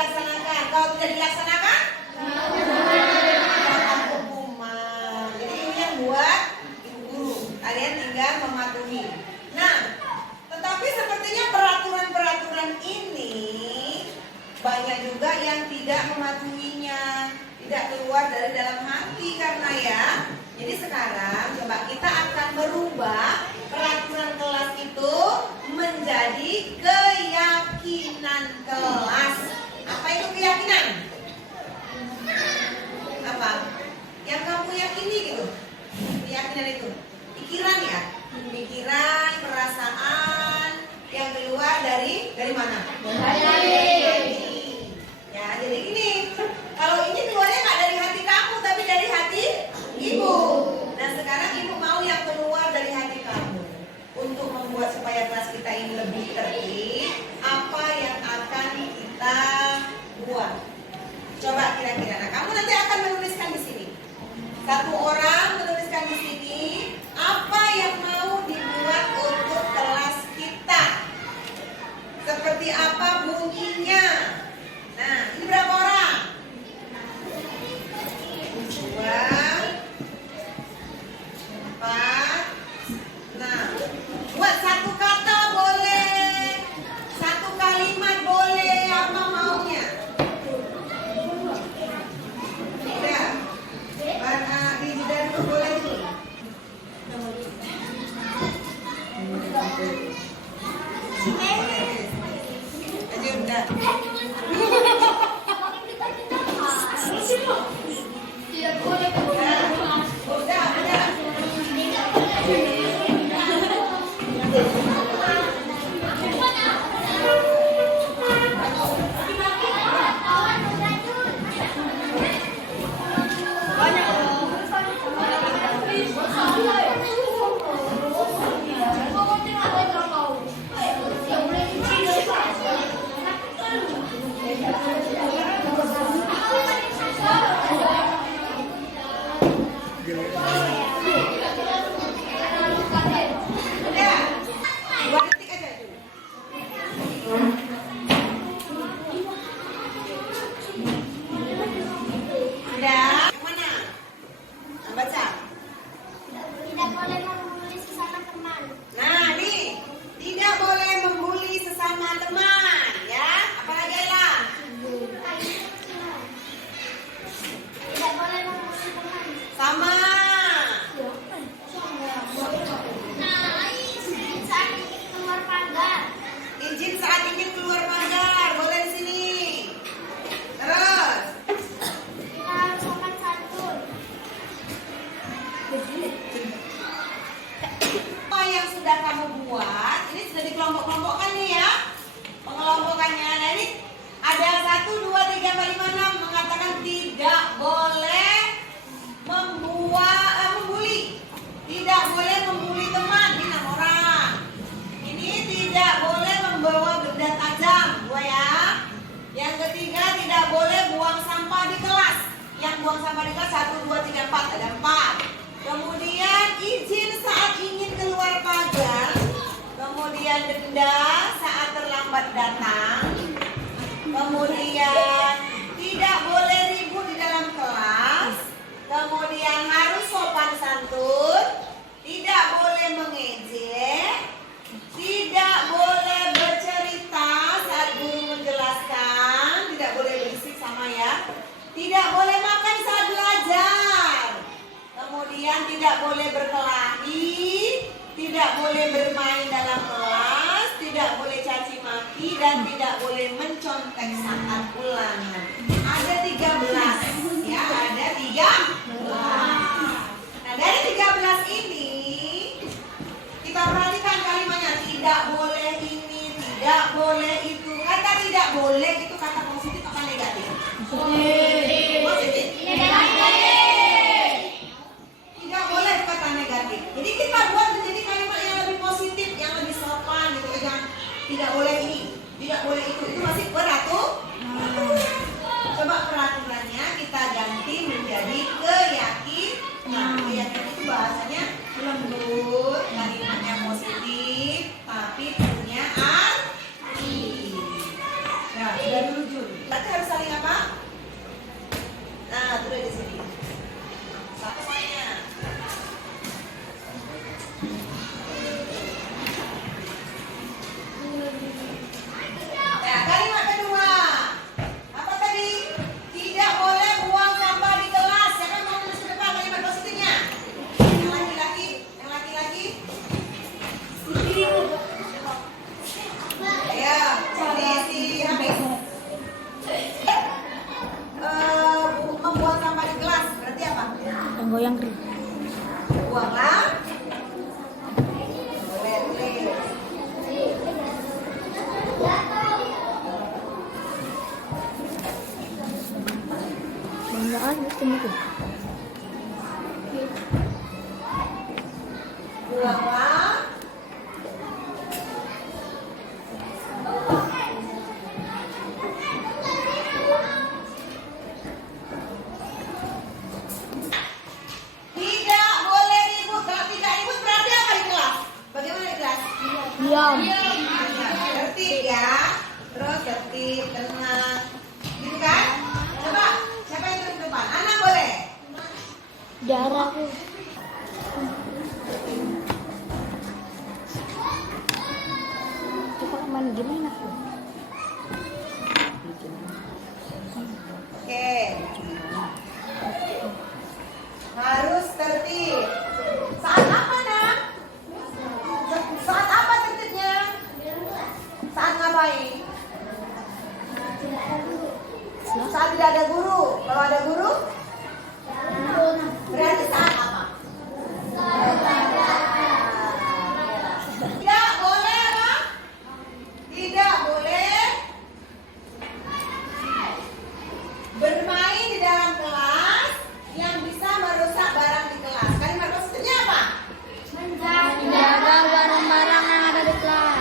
dilaksanakan. Kalau tidak dilaksanakan, hukuman. Jadi ini yang buat ibu guru. Kalian tinggal mematuhi. Nah, tetapi sepertinya peraturan-peraturan ini banyak juga yang tidak mematuhinya, tidak keluar dari dalam hati karena ya. Jadi sekarang coba kita akan merubah peraturan kelas itu menjadi keyakinan kelas. Apa itu keyakinan? Apa? Yang kamu yakini gitu. Keyakinan itu pikiran ya, pikiran, perasaan yang keluar dari mana? Ya, jadi gini. Kalau ini keluarnya nggak dari hati kamu, tapi dari hati ibu. Nah, sekarang ibu mau yang keluar dari hati kamu untuk membuat supaya kelas kita ini lebih tertib. Apa yang akan kita buat? Coba kira-kira. Nah, kamu nanti akan menuliskan di sini. Satu orang menuliskan di sini apa yang mau dibuat untuk kelas kita. Seperti apa bunyinya? Nah, ini berapa orang? 2, 4. Nah, buat satu kata boleh, satu kalimat boleh, apa maunya? Tidak. Di dan boleh itu. Ayo udah. Kelompok-kelompokkan nih ya, pengelompokannya. Nah ini ada 1, 2, 3, 4, 5, 6 mengatakan tidak boleh membuli, tidak boleh membuli teman, ini 6 orang. Ini tidak boleh membawa benda tajam, 2 ya. Yang ketiga tidak boleh buang sampah di kelas. Yang buang sampah di kelas 1, 2, 3, 4 ada 4. Kemudian izin saat ingin keluar pagar. Kemudian denda saat terlambat datang. Kemudian tidak boleh ribut di dalam kelas. Kemudian harus sopan santun. Tidak boleh mengejek. Tidak boleh bercerita saat guru menjelaskan. Tidak boleh berisik sama ya. Tidak boleh makan saat belajar. Kemudian tidak boleh berkelahi. Tidak boleh bermain dalam kelas, tidak boleh caci maki, dan tidak boleh mencontek saat ulangan. Ada 13, ya ada 13. Nah dari 13 ini kita perhatikan kalimatnya, tidak boleh ini, tidak boleh itu. Kata tidak boleh itu kata positif apa negatif? Positif. Tidak boleh kata negatif. Jadi kita buat menjadi kalimat yang lebih positif, yang lebih sopan gitu. Jangan tidak boleh ini, tidak boleh itu. Itu masih peraturan. Coba peraturannya kita ganti menjadi keyakinan. Keyakinan itu bahasanya lembut, kalimatnya positif, tapi punya arti. Nah, sudah dulu Jun. goyang Ri. Buanglah. Boleh, boleh. Banggaan gitu nih. Buanglah. Tidak boleh ribut. Kalau tidak ribut berarti apa di kelas? Bagaimana di kelas? Diam. Tertib ya. Terus tertib, tenang. Gitu kan? Coba, siapa yang terus depan? Anak boleh? Jarak. Coba main gimana tuh? Oke. Harus tertib. Saat apa, Nak? Saat apa tertibnya? Saat ngapain? Saat tidak ada guru. Kalau ada guru? Berarti saat apa? Tidak boleh apa? Tidak boleh bermain di dalam kelas yang bisa merusak barang di kelas. Kalimat maksudnya apa? Menjaga barang-barang yang ada di kelas.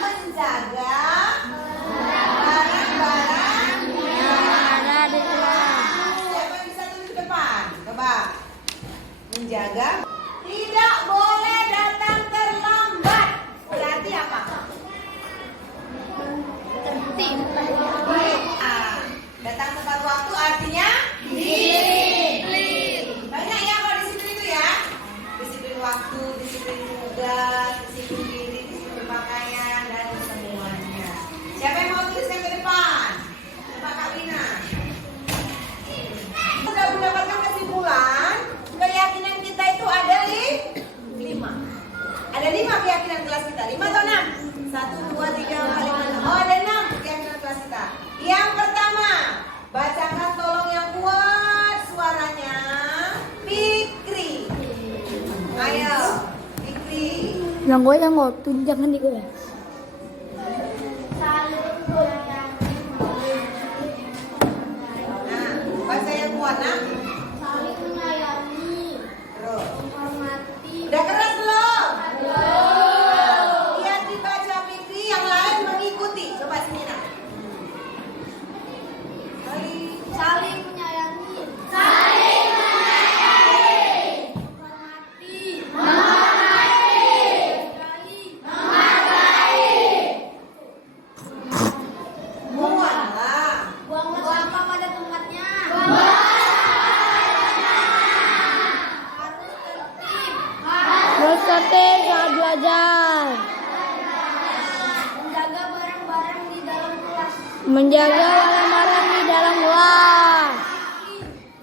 Menjaga barang-barang. Yang ada di kelas. Siapa yang bisa tulis di depan? Coba. Menjaga. Tidak boleh datang terlambat. Berarti apa? Tertib. Ah, datang tepat waktu artinya banyak ya kalau disiplin itu ya. Disiplin waktu, disiplin tugas, disiplin diri, disiplin berpakaian dan semuanya. Siapa yang mau tulis yang ke depan? Coba Kak Wina. Sudah mendapatkan kesimpulan, keyakinan kita itu ada 5. Ada 5 keyakinan kelas kita. 5 atau 6? 1, 2, 3, 4, 5, 6. Oh, ada 6 keyakinan kelas kita. Yang pertama, bacakan tolong yang kuat suaranya. Fikri. Ayo, Fikri. Yang goyang mau tuh jangan digoyang. Nah, baca yang kuat, nak. Saling menyayangi, Terus. menghormati. Udah keras belum? Lihat dibaca Fikri, yang lain mengikuti. Coba sini, nak. Saling menyayangi, Muatlah. buang sampah pada tempatnya. Harus tertib saat belajar. Menjaga barang-barang di dalam kelas. Menjaga barang-barang di dalam kelas.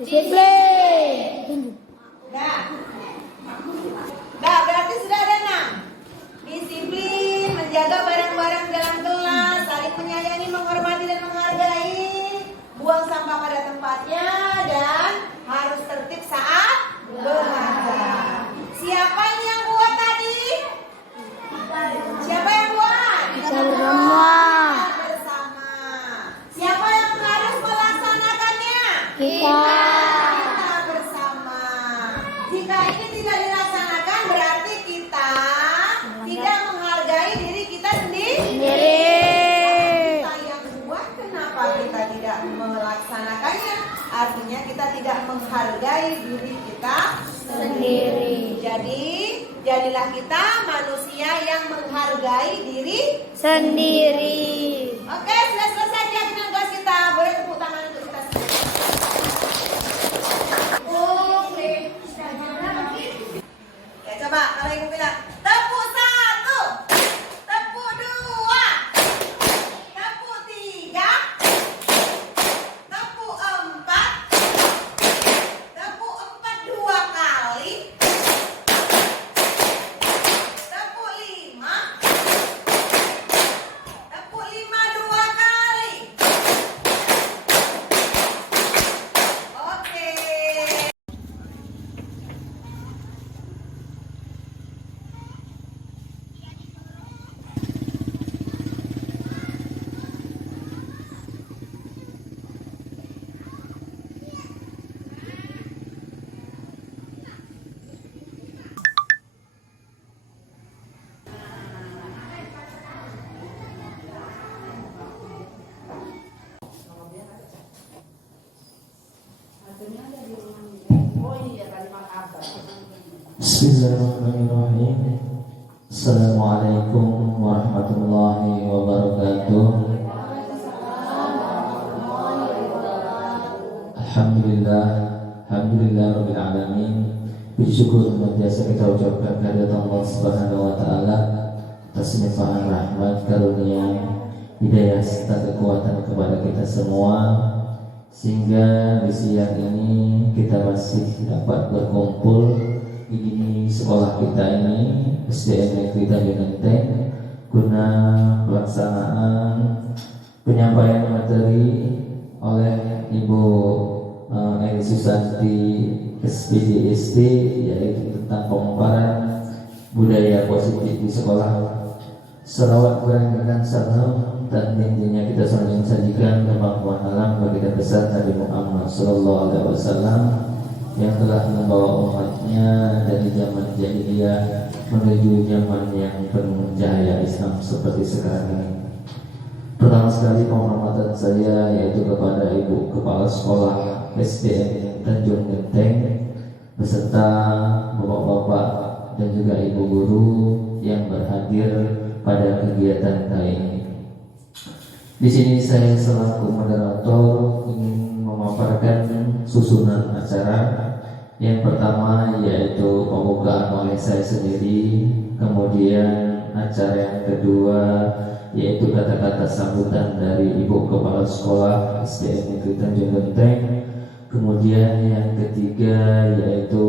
Disiplin. Dah. Dah, berarti sudah ada 6. Disiplin, menjaga barang-barang dalam kelas, saling menyayangi, menghormati dan menghargai, buang sampah pada tempatnya, dan harus tertib saat belajar. Siapa yang buat tadi? Siapa yang buat? Kita bersama. Bersama. Siapa yang harus melaksanakannya? Kita. Kita bersama. Jika ini tidak dilaksanakan berarti kita tidak menghargai diri kita sendiri. Kita yang buat, kenapa kita tidak melaksanakannya? Artinya kita tidak menghargai diri kita sendiri. Jadi jadilah kita manusia yang menghargai diri. Sendiri. Oke, sudah selesai keyakinan kelas kita. Boleh tepuk tangan untuk kita semua. Ya, coba kalau ibu bilang tepuk 1, tepuk 2, tepuk 3, tepuk 4, tepuk 4 2 kali, tepuk 5, tepuk 5 2 kali. Bismillahirrahmanirrahim. Assalamualaikum warahmatullahi wabarakatuh. Alhamdulillah rabbil alamin. Puji syukur senantiasa kita ucapkan kehadirat Allah Subhanahu wa taala atas limpahan rahmat, karunia, hidayah serta kekuatan kepada kita semua, sehingga di siang ini kita masih dapat berkumpul di sekolah kita ini, SDN Negeri Tanjung Genteng, guna pelaksanaan penyampaian materi oleh Ibu Eni Susanti SPDSD, yaitu tentang pemaparan budaya positif di sekolah. Selawat dan salam dan intinya kita saling sajikan kemampuan alam bagi kita besar Nabi Muhammad SAW yang telah membawa umatnya dari zaman jahiliyah menuju zaman yang penuh cahaya Islam seperti sekarang ini. Pertama sekali penghormatan saya yaitu kepada Ibu Kepala Sekolah SDN Tanjung Genteng beserta Bapak-bapak dan juga Ibu Guru yang berhadir pada kegiatan kali ini. Di sini saya selaku moderator ingin memaparkan susunan acara. Yang pertama yaitu pembukaan oleh saya sendiri, kemudian acara yang kedua yaitu kata-kata sambutan dari Ibu Kepala Sekolah SDN Negeri Tanjung Genteng, kemudian yang ketiga yaitu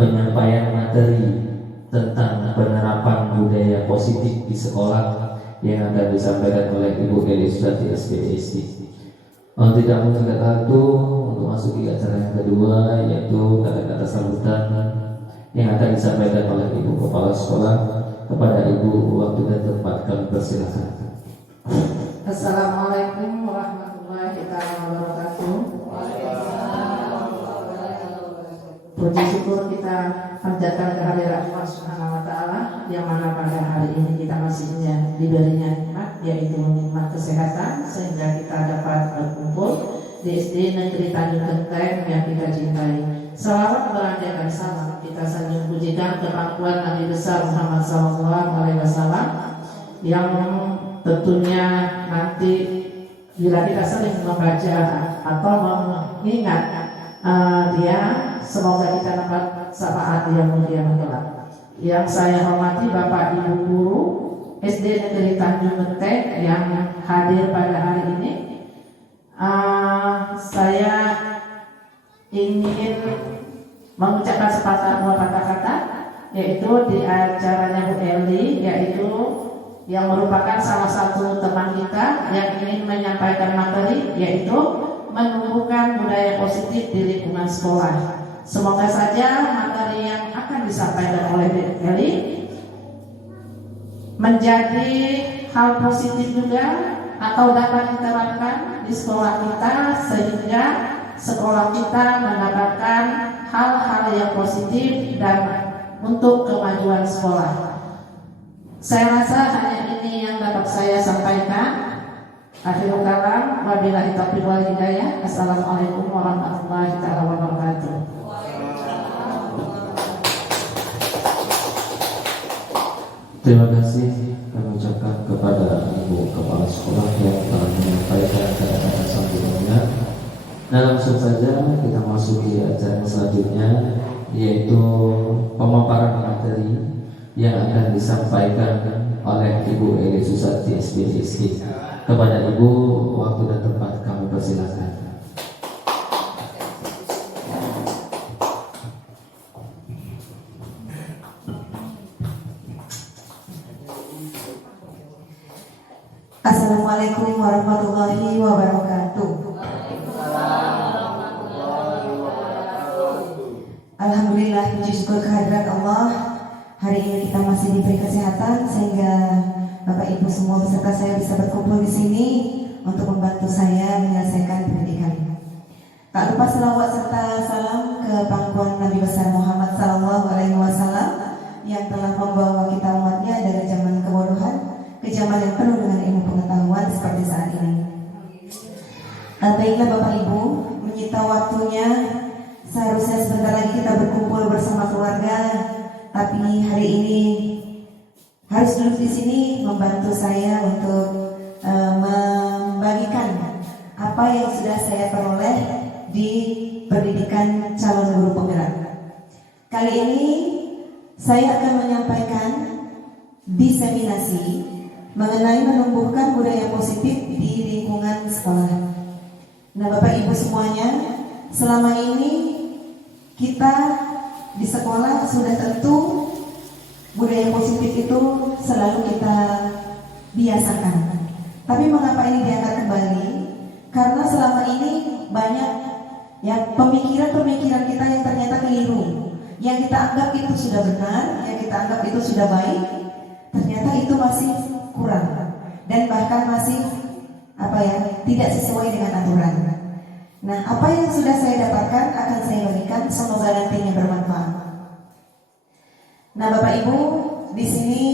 penyampaian materi tentang penerapan budaya positif di sekolah yang akan disampaikan oleh Ibu Eni Susanti SPDSD. Tidak meninggalkan waktu untuk masuk ke acara yang kedua yaitu kata-kata sambutan yang akan disampaikan oleh Ibu Kepala Sekolah. Kepada Ibu, waktu dan tempat kami persilakan. Assalamualaikum warahmatullahi wabarakatuh. Puji syukur kita panjatkan kehadirat Allah Subhanahu wa taala yang mana pada hari ini kita masih diberinya nikmat, yaitu nikmat kesehatan sehingga kita dapat berkumpul di SD Negeri Tanjung Genteng yang kita cintai. Salawat berandakan salam kita sanjung pujikan kepangkuan Nabi besar Muhammad SAW yang tentunya nanti bila kita sering membaca atau mengingat dia, semoga kita dapat syafaat yang mulia kelak. Yang saya hormati Bapak Ibu Guru SD Negeri Tanjung Genteng yang hadir pada hari ini. Saya ingin mengucapkan sepatah dua kata-kata, yaitu di acaranya Bu Eli, yaitu yang merupakan salah satu teman kita yang ingin menyampaikan materi, yaitu menumbuhkan budaya positif di lingkungan sekolah. Semoga saja materi yang akan disampaikan oleh Bu Eli menjadi hal positif juga atau dapat diterapkan di sekolah kita sehingga sekolah kita mendapatkan hal-hal yang positif dan untuk kemajuan sekolah. Saya rasa hanya ini yang dapat saya sampaikan. Akhirul kalam, wabillahi taufiq wal hidayah. Assalamualaikum warahmatullahi wabarakatuh. Terima kasih kami ucapkan kepada Ibu Kepala Sekolah yang telah menyampaikan kata-kata sambutannya. Nah, langsung saja kita masuki acara selanjutnya, yaitu pemaparan materi yang akan disampaikan oleh Ibu Eni Susanti SPDSD. Kepada Ibu, waktu dan tempat kami persilakan. Assalamualaikum warahmatullahi wabarakatuh. Alhamdulillah, puji syukur kehadirat Allah. Hari ini kita masih diberi kesehatan sehingga Bapak Ibu semua beserta saya bisa berkumpul di sini untuk membantu saya menyelesaikan pendidikan. Tak lupa selawat serta salam ke pangkuan Nabi besar Muhammad SAW yang telah membawa kita umatnya dari zaman kebodohan ke zaman yang penuh dengan ilmu pengetahuan seperti saat ini. Baiklah Bapak Ibu, menyita waktunya, seharusnya sebentar lagi kita berkumpul bersama keluarga, tapi hari ini harus duduk di sini membantu saya untuk membagikan apa yang sudah saya peroleh di pendidikan calon guru penggerak. Kali ini saya akan menyampaikan diseminasi mengenai menumbuhkan budaya positif di lingkungan sekolah. Nah, Bapak Ibu semuanya, selama ini kita di sekolah sudah tentu budaya positif itu selalu kita biasakan. Tapi mengapa ini diangkat kembali? Karena selama ini banyak ya pemikiran-pemikiran kita yang ternyata keliru. Yang kita anggap itu sudah benar, yang kita anggap itu sudah baik, ternyata itu masih kurang dan bahkan masih tidak sesuai dengan aturan. Nah, apa yang sudah saya dapatkan akan saya bagikan, semoga nantinya bermanfaat. Nah, Bapak Ibu, di sini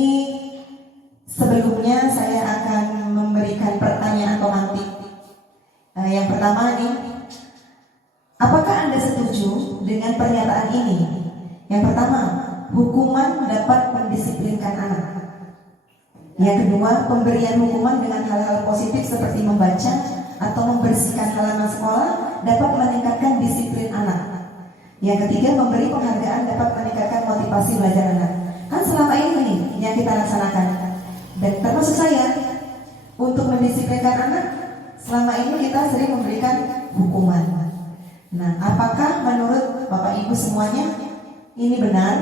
sebelumnya saya akan memberikan pertanyaan pemantik. Yang pertama nih, apakah Anda setuju dengan pernyataan ini? Yang pertama, hukuman dapat mendisiplinkan anak. Yang kedua, pemberian hukuman dengan hal-hal positif seperti membaca atau membersihkan halaman sekolah dapat meningkatkan disiplin anak. Yang ketiga, memberi penghargaan dapat meningkatkan motivasi belajar anak. Kan selama ini yang kita laksanakan. Dan termasuk saya, untuk mendisiplinkan anak, selama ini kita sering memberikan hukuman. Nah, apakah menurut Bapak Ibu semuanya ini benar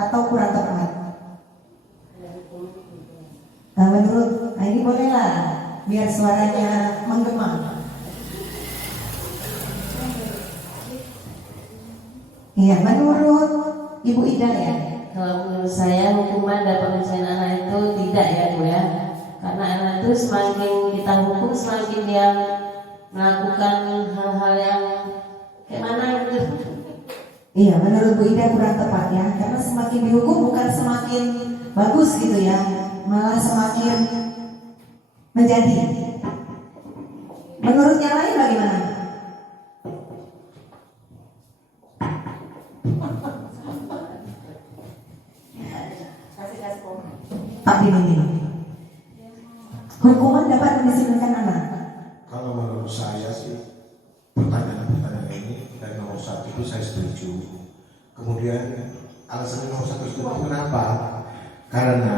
atau kurang tepat? Nah, ini bolehlah biar suaranya menggema. Iya, menurut Ibu Ida ya. Kalau menurut saya hukuman dapat mencari anak itu tidak ya Bu ya. Karena anak itu semakin kita hukum semakin dia melakukan hal-hal yang kayak mana gitu. Iya, menurut Bu Ida kurang tepat ya. Karena semakin dihukum bukan semakin bagus gitu ya, malah semakin menjadi. Menurut yang lain bagaimana? Pak Dini, hukuman dapat mendisiplinkan anak. Kalau menurut saya sih pertanyaan ini dari nomor 1 itu saya setuju. Kemudian alasan nomor 1 setuju kenapa? Karena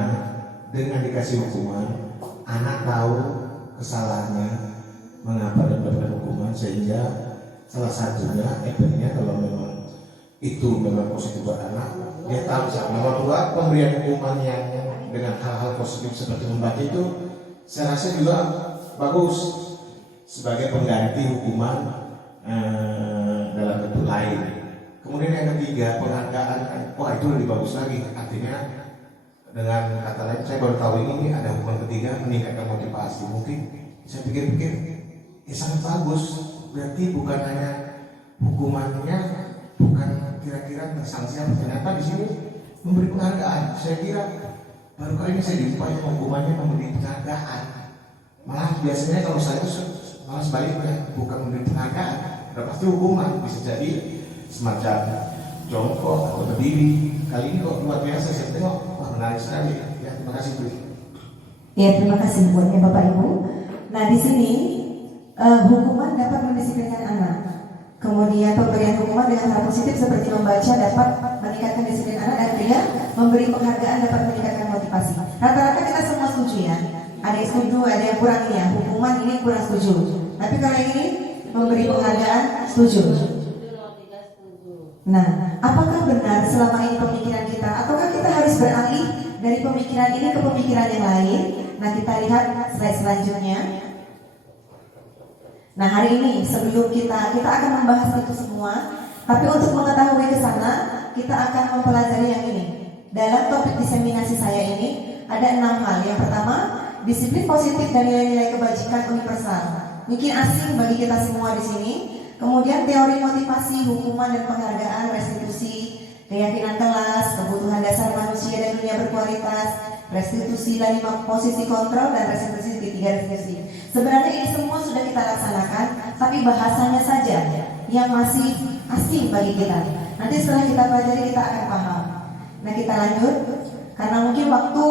dengan dikasih hukuman, anak tahu kesalahannya, mengapa dapat hukuman, sehingga salah satunya efeknya kalau memang itu memang positif buat anak, dia tahu sama kedua pemberian hukuman yang dengan hal-hal positif seperti membaca itu saya rasa juga bagus sebagai pengganti hukuman dalam bentuk lain. Kemudian yang ketiga, penghargaan, wah itu lebih bagus lagi. Artinya dengan kata lain, saya baru tahu ini ada hukuman ketiga, meningkatkan motivasi. Mungkin saya pikir-pikir ya sangat bagus. Berarti bukan hanya hukumannya, bukan kira-kira sanksi apa, ternyata di sini memberi penghargaan. Saya kira baru kali ini saya dijumpai hukumannya memberi penghargaan. Malah biasanya kalau saya itu malah sebaliknya, bukan memberi penghargaan, udah pasti hukuman, bisa jadi semacam jongkok atau berdiri. Kali ini kok luar biasa, saya tengok, wah menarik sekali. Ya, terima kasih Bu. Ya, terima kasih buatnya Bapak Ibu. Nah, di sini hukuman dapat mendisiplinkan anak. Kemudian pemberian hukuman dengan hal positif seperti membaca dapat meningkatkan disiplin anak, dan juga memberi penghargaan dapat meningkatkan motivasi. Rata-rata kita semua setuju ya. Ada yang setuju, ada yang kurang ya. Hukuman ini kurang setuju. Tapi kalau yang ini memberi penghargaan setuju. Nah, apakah benar selama ini pemikiran kita, ataukah kita harus beralih dari pemikiran ini ke pemikiran yang lain? Nah, kita lihat slide selanjutnya. Nah, hari ini sebelum kita akan membahas itu semua, tapi untuk mengetahui ke sana, kita akan mempelajari yang ini. Dalam topik diseminasi saya ini ada 6 hal. Yang pertama, disiplin positif dan nilai-nilai kebajikan universal. Mungkin asing bagi kita semua di sini. Kemudian teori motivasi, hukuman dan penghargaan, restitusi, keyakinan kelas, kebutuhan dasar manusia dan dunia berkualitas, restitusi 5 posisi kontrol, dan restitusi 3 restitusi. Sebenarnya ini semua sudah kita laksanakan, tapi bahasanya saja yang masih asing bagi kita. Nanti setelah kita pelajari kita akan paham. Nah, kita lanjut karena mungkin waktu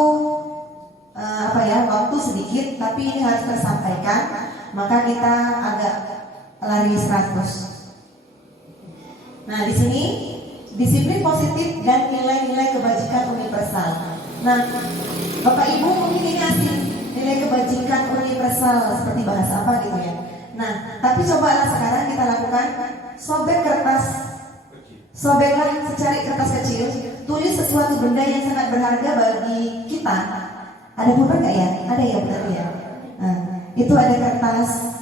waktu sedikit, tapi ini harus tersampaikan, maka kita agak lari 100. Nah, di sini disiplin positif dan nilai-nilai kebajikan universal. Nah, Bapak Ibu mungkin ini asing, nilai kebajikan universal seperti bahasa apa gitu ya. Nah, tapi cobalah sekarang kita lakukan, sobeklah secari kertas kecil, tulis sesuatu benda yang sangat berharga bagi kita. Ada pulpen nggak ya? Ada ya, benar ya. Nah, itu ada kertas.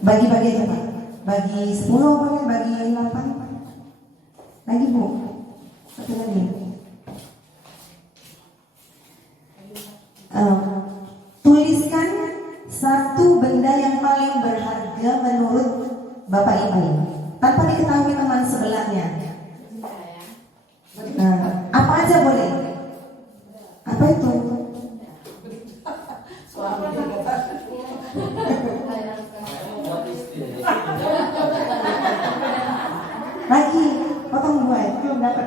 Bagi-bagi aja Pak. Bagi 10, bagi 8. Lagi Bu. Satu lagi. Tuliskan satu benda yang paling berharga menurut Bapak Ibu tanpa diketahui teman sebelahnya. Apa aja boleh? Apa itu? Lagi potong buat belum dapat.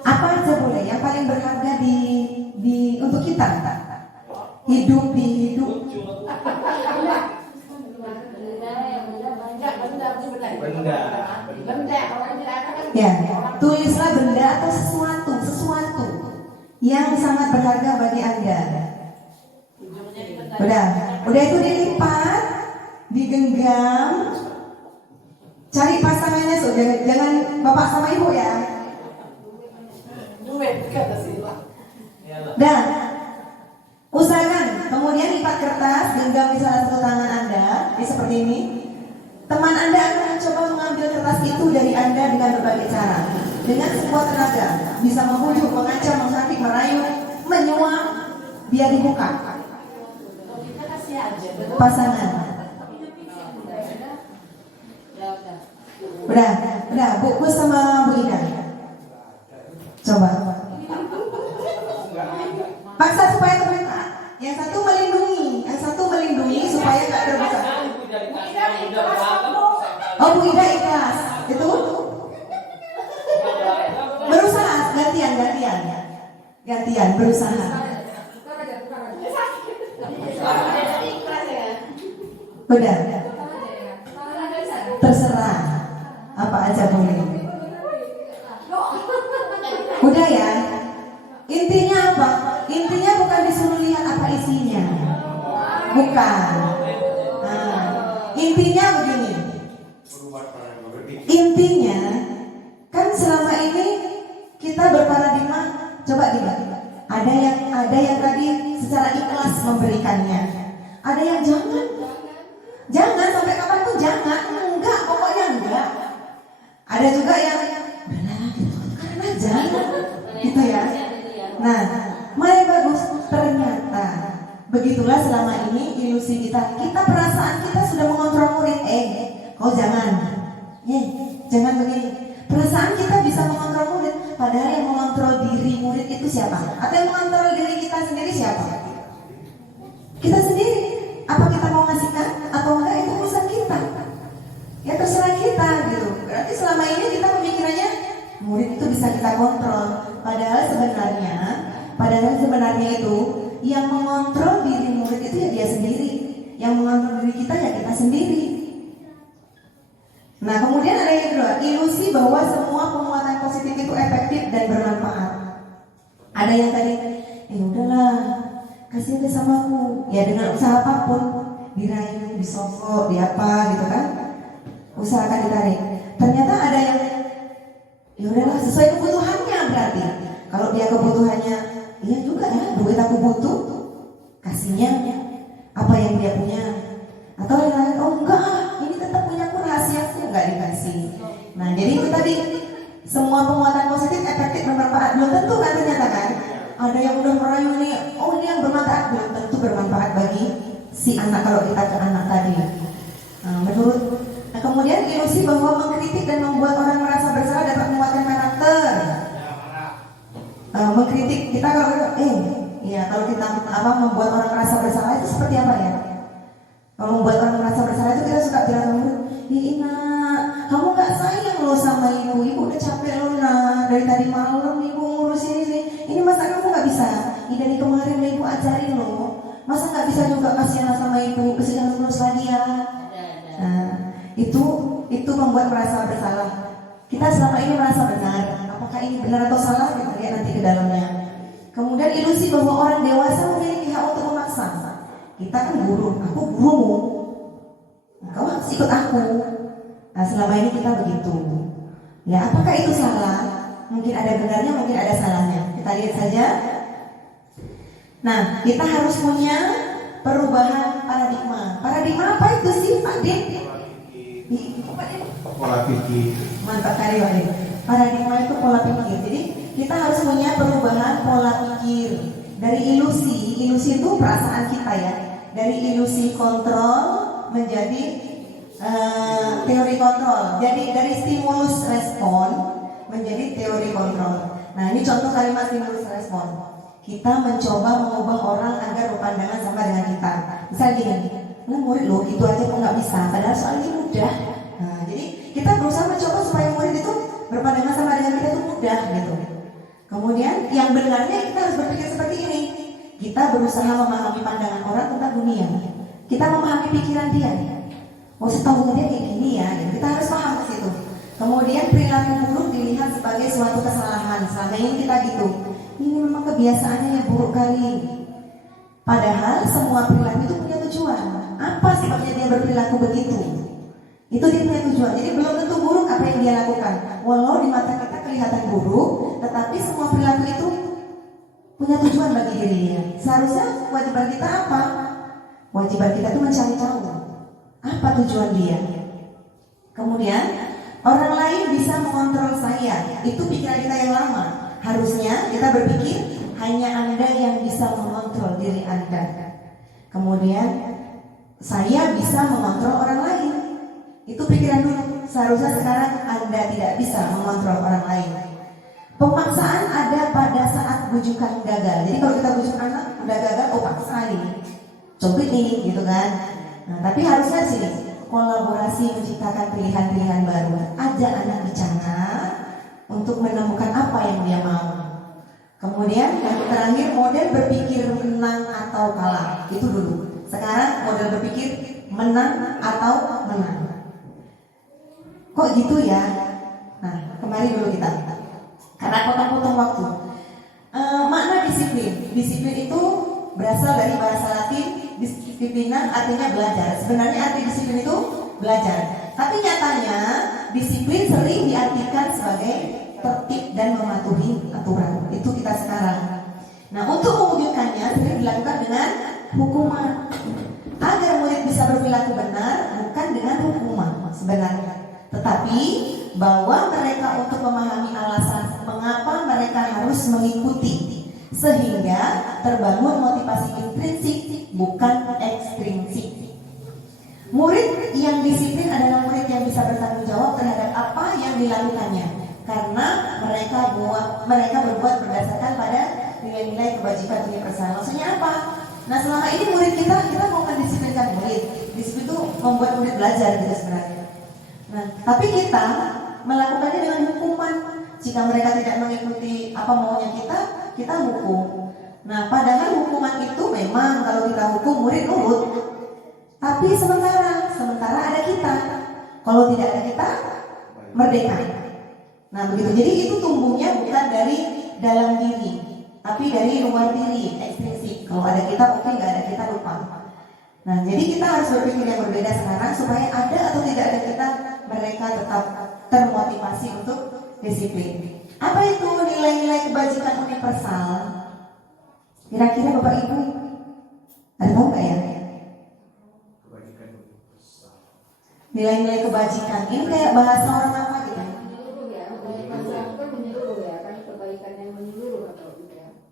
Apa aja boleh yang paling berharga di untuk kita hidup. Ya, tulislah benda atau sesuatu yang sangat berharga bagi Anda. Udah itu dilipat, digenggam, cari pasangannya, jangan bapak sama ibu ya. Dan usahakan kemudian lipat kertas, genggam di salah satu tangan Anda, seperti ini. Teman Anda akan mencoba mengambil kertas itu dari Anda dengan berbagai cara, dengan sekuat tenaga, bisa membujuk, mengancam, menghakik, merayu, menyuap, biar dibuka pasangan. Udah, Bu sama Bu Ida. Coba. Paksa supaya terbuka. Yang satu melindungi supaya nggak terbuka. Oh, Bu Ida ikhlas. Itu berusaha gantian berusaha. Udah. Terserah. Apa aja boleh. Udah ya. Intinya apa? Intinya bukan disuruh lihat apa isinya. Bukan. Nah, intinya begini. Intinya kan selama ini kita berparadigma, coba gini. Ada yang tadi secara ikhlas memberikannya. Ada yang jangan sampai kapan tuh jangan, enggak, pokoknya enggak. Ada juga yang karena jangan gitu ya. Nah, mulai bagus ternyata begitulah selama ini ilusi kita perasaan kita sudah mengontrol murid. Kau jangan begini. Perasaan kita bisa mengontrol murid, padahal yang mengontrol diri murid itu siapa? Atau yang mengontrol diri kita sendiri siapa? Kita sendiri. Apa kita mau ngasihkan atau enggak itu urusan kita. Ya terserah kita gitu. Berarti selama ini kita pemikirannya murid itu bisa kita kontrol, padahal sebenarnya itu yang mengontrol diri murid itu ya dia sendiri. Yang mengontrol diri kita ya kita sendiri. Nah, kemudian ada yang kedua, ilusi bahwa semua penguatan positif itu efektif dan bermanfaat. Ada yang tadi, udahlah, kasih aja sama aku. Ya dengan usaha apapun, dirayu, disogok, diapa gitu kan. Usahakan ditarik. Ternyata ada yang, udahlah sesuai kebutuhannya berarti. Kalau dia kebutuhannya, iya juga ya, duit aku butuh, kasihnya apa yang dia punya. Atau yang lain, enggak, ini tetap punya aku, rahasiaku, enggak dikasih. Nah, jadi itu tadi, semua penguatan positif efektif bermanfaat. Belum tentu kan ternyata kan. Ada yang udah merayu nih, ini yang bermanfaat, belum tentu bermanfaat bagi si anak kalau kita ke anak tadi. Nah, kemudian ilusi bahwa mengkritik dan membuat orang merasa bersalah dapat menguatkan karakter. Mengkritik kita kalau kalau kita membuat orang merasa bersalah itu seperti apa ya? Kalau membuat orang merasa bersalah itu kita suka bilang sama Ina, kamu nggak sayang loh sama ibu udah capek loh nak, dari tadi malam ibu ngurusin ini masa kamu nggak bisa? Ini dari kemarin ibu ajarin loh, masa nggak bisa juga kasihan sama ibu, jangan terus lagi ya. Nah, itu membuat merasa bersalah. Kita selama ini merasa benar, apakah ini benar atau salah? Kita lihat nanti ke dalamnya. Kemudian ilusi bahwa orang dewasa memiliki hak untuk memaksa. Kita kan guru, aku gurumu, kamu harus ikut aku. Nah, selama ini kita begitu. Ya, apakah itu salah? Mungkin ada benarnya, mungkin ada salahnya. Kita lihat saja. Nah, kita harus punya perubahan paradigma. Paradigma apa itu sih, Pak Den? Pola pikir. Mantap kali, Pak Den. Paradigma itu pola pikir. Jadi kita harus punya perubahan pola pikir. Dari ilusi itu perasaan kita ya. Dari ilusi kontrol menjadi teori kontrol. Jadi dari stimulus respon menjadi teori kontrol. Nah, ini contoh kalimat stimulus respon. Kita mencoba mengubah orang agar berpandangan sama dengan kita. Misal gini, lu murid lo itu aja kok nggak bisa, padahal soalnya mudah. Nah, jadi kita berusaha mencoba supaya murid itu berpandangan sama dengan kita itu mudah gitu. Kemudian yang benarnya kita harus berpikir seperti ini. Kita berusaha memahami pandangan orang tentang dunia. Kita memahami pikiran dia. Oh, setahu dia kayak gini ya. Kita harus paham ke situ. Kemudian perilaku buruk dilihat sebagai suatu kesalahan. Selama ini kita gitu. Ini memang kebiasaannya yang buruk kali. Padahal semua perilaku itu punya tujuan. Apa sebabnya dia berperilaku begitu? Itu dia punya tujuan. Jadi belum tentu buruk apa yang dia lakukan. Walau di mata kita kelihatan buruk, tetapi semua perilaku itu punya tujuan bagi dirinya. Seharusnya kewajiban kita apa? Kewajiban kita itu mencari tahu apa tujuan dia. Kemudian orang lain bisa mengontrol saya. Itu pikiran kita yang lama. Harusnya kita berpikir hanya Anda yang bisa mengontrol diri Anda. Kemudian saya bisa mengontrol orang lain. Itu pikiran dulu. Seharusnya sekarang Anda tidak bisa mengontrol orang lain. Pemaksaan ada pada saat bujukan gagal. Jadi kalau kita bujuk anak udah gagal, oh paksa nih, coba nih, gitu kan. Nah, tapi harusnya sih kolaborasi menciptakan pilihan-pilihan baru. Ajak anak bicara untuk menemukan apa yang dia mau. Kemudian yang terakhir model berpikir menang atau kalah. Itu dulu. Sekarang model berpikir menang atau menang. Kok gitu ya? Nah, kemarin dulu kita. Karena potong-potong waktu. Makna disiplin. Disiplin itu berasal dari bahasa Latin disiplinan, artinya belajar. Sebenarnya arti disiplin itu belajar. Tapi nyatanya disiplin sering diartikan sebagai tertib dan mematuhi aturan. Itu kita sekarang. Nah, untuk mewujudkannya sering dilakukan dengan hukuman. Agar murid bisa berperilaku benar bukan dengan hukuman sebenarnya, tetapi bahwa mereka untuk memahami alasan mengapa mereka harus mengikuti, sehingga terbangun motivasi intrinsik bukan ekstrinsik. Murid yang disiplin adalah murid yang bisa bertanggung jawab terhadap apa yang dilakukannya, karena mereka berbuat berdasarkan pada nilai-nilai kebajikan universal. Maksudnya apa? Nah, selama ini murid kita mau mendisiplinkan murid. Disiplin itu membuat murid belajar gitu sebenarnya. Nah, tapi kita melakukannya dengan hukuman. Jika mereka tidak mengikuti apa maunya kita hukum. Nah, padahal hukuman itu memang kalau kita hukum murid nurut. Tapi sementara ada kita. Kalau tidak ada kita, merdeka. Nah, begitu. Jadi itu tumbuhnya bukan dari dalam diri, tapi dari luar diri, ekstrinsik. Kalau ada kita mungkin nggak ada kita lupa. Nah, jadi kita harus berpikir yang berbeda sekarang supaya ada atau tidak ada kita, mereka tetap termotivasi untuk disiplin. Apa itu nilai-nilai kebajikan universal? Kira-kira Bapak Ibu ada tahu nggak ya? Nilai-nilai kebajikan ini kayak bahasa orang apa gitu?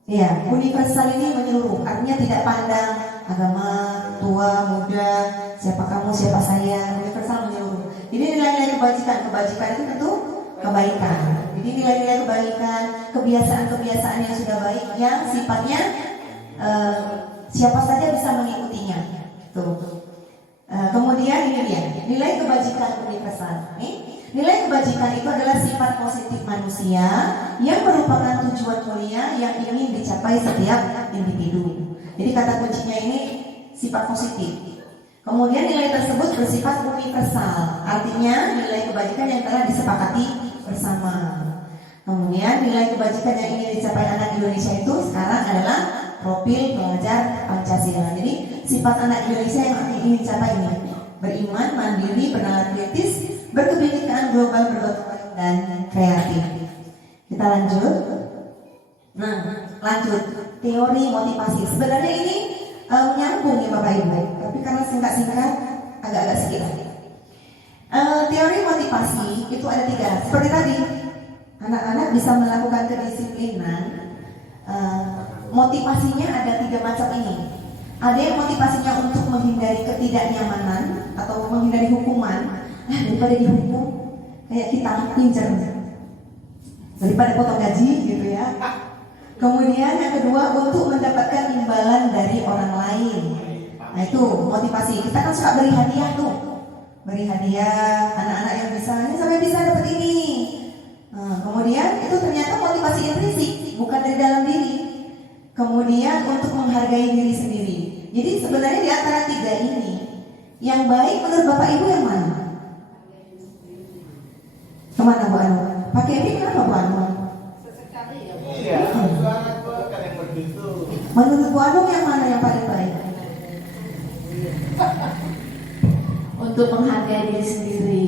Iya, universal ini menyeluruh, artinya tidak pandang agama, tua, muda, siapa kamu, siapa saya. Universal menyeluruh. Jadi nilai-nilai kebajikan itu tentu kebaikan. Jadi nilai-nilai kebaikan, kebiasaan-kebiasaan yang sudah baik, yang sifatnya siapa saja bisa mengikutinya. Tuh. Kemudian ini dia, nilai kebajikan universal. Nilai kebajikan itu adalah sifat positif manusia yang merupakan tujuan mulia yang ingin dicapai setiap individu. Jadi kata kuncinya ini sifat positif. Kemudian nilai tersebut bersifat universal, artinya nilai kebajikan yang telah disepakati bersama. Kemudian nilai kebajikan yang ingin dicapai anak Indonesia itu sekarang adalah profil pelajar Pancasila. Jadi sifat anak Indonesia yang ingin dicapai ini: beriman, mandiri, bernalar kritis, berkebinekaan global, bergotong royong, dan kreatif. Kita lanjut. Nah, lanjut teori motivasi. Sebenarnya ini menyambung ya Bapak Ibu, tapi karena singkat-singkat agak-agak sedikit. Teori motivasi itu ada 3. Seperti tadi, anak-anak bisa melakukan kedisiplinan. Motivasinya ada 3 macam ini. Ada yang motivasinya untuk menghindari ketidaknyamanan atau menghindari hukuman. Daripada dihukum, kayak kita pinjam, daripada potong gaji gitu ya. Kemudian yang kedua, untuk mendapatkan imbalan dari orang lain. Nah itu motivasi. Kita kan suka beri hadiah tuh, beri hadiah anak-anak yang bisa, ini sampai bisa dapat ini. Kemudian itu ternyata motivasi intrinsik, bukan dari dalam diri. Kemudian untuk menghargai diri sendiri. Jadi sebenarnya di antara 3 ini, yang baik menurut Bapak Ibu yang mana? Kemana Bu Anu? Pakai ini kenapa Bu Anu? Iya, kan yang begitu. Menurut Bu Anu yang mana yang paling baik? Untuk menghargai diri sendiri.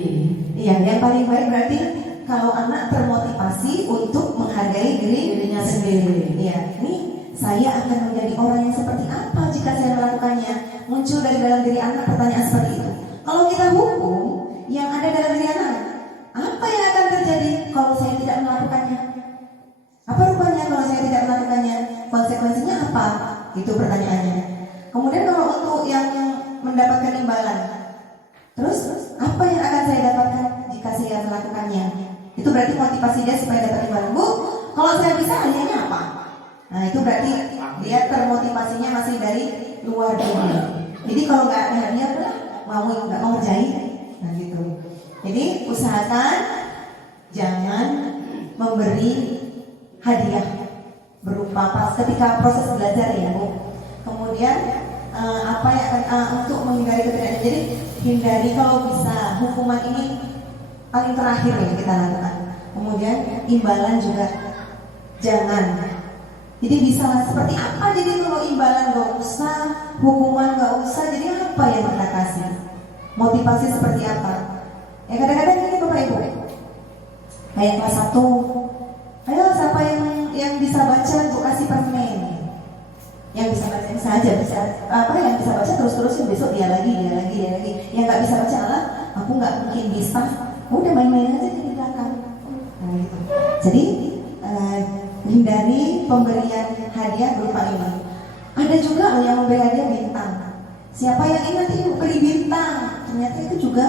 Iya, yang paling baik berarti kalau anak termotivasi untuk menghargai dirinya sendiri. Iya, ini saya akan menjadi orang yang seperti apa jika saya melakukannya? Muncul dari dalam diri anak pertanyaan seperti itu. Kalau kita hukum yang ada dalam diri anak, apa yang akan terjadi kalau saya tidak melakukannya? Apa rupanya kalau saya tidak melakukannya? Konsekuensinya apa? Itu pertanyaannya. Kemudian kalau untuk yang mendapatkan imbalan, terus apa yang akan saya dapatkan jika saya melakukannya? Itu berarti motivasi dia supaya dapat imbalan. Bu, kalau saya bisa hadiahnya apa? Nah itu berarti dia termotivasinya masih dari luar diri. Jadi kalau nggak ada hadiah, udah nggak mau ngerjain. Nah gitu. Jadi usahakan jangan memberi hadiah berupa pas ketika proses belajar ya Bu. Kemudian apa yang akan untuk menghindari ketidaknyamanan. Jadi hindari kalau bisa hukuman ini paling terakhir ya kita lakukan. Kemudian imbalan juga jangan. Jadi bisa seperti apa? Jadi kalau imbalan gak usah, hukuman gak usah, jadi apa yang kita kasih? Motivasi seperti apa? Ya kadang-kadang gini Bapak Ibu, kayak kelas 1, ayo siapa yang bisa baca untuk kasih permen? Yang bisa baca saja bisa apa? Yang bisa baca terus-terusin, besok dia lagi. Yang nggak bisa baca lah, aku nggak mungkin bisa. Udah main-main aja di belakang. Nah, gitu. Jadi hindari pemberian hadiah berupa ini. Ada juga yang memberi hadiah bintang. Siapa yang ingin nanti beri bintang? Ternyata itu juga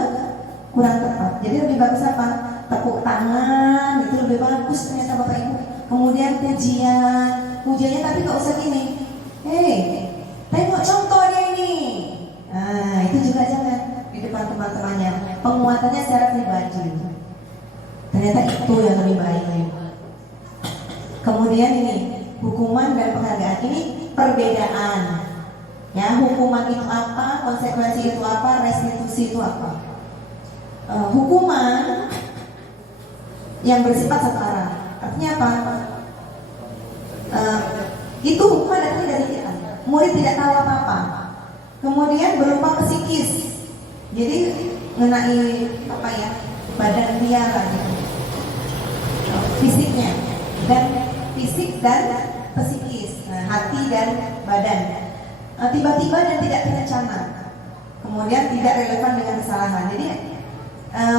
kurang tepat. Jadi lebih bagus apa? Tepuk tangan itu lebih bagus ternyata Bapak Ibu. Kemudian pujiannya tapi gak usah gini. Tengok contoh dia ini. Nah itu juga jangan di depan teman-temannya. Penguatannya secara pribadi. Ternyata itu yang lebih baik. Kemudian ini hukuman dan penghargaan, ini perbedaan. Ya, hukuman itu apa, konsekuensi itu apa, restitusi itu apa. Hukuman yang bersifat satu arah, artinya apa? Itu hukuman datang dari kita. Murid tidak tahu apa-apa. Kemudian berupa psikis, jadi mengenai apa ya, badan dia lagi, fisiknya dan fisik dan psikis, hati dan badan. Tiba-tiba dan tidak terencana, kemudian tidak relevan dengan kesalahan. Jadi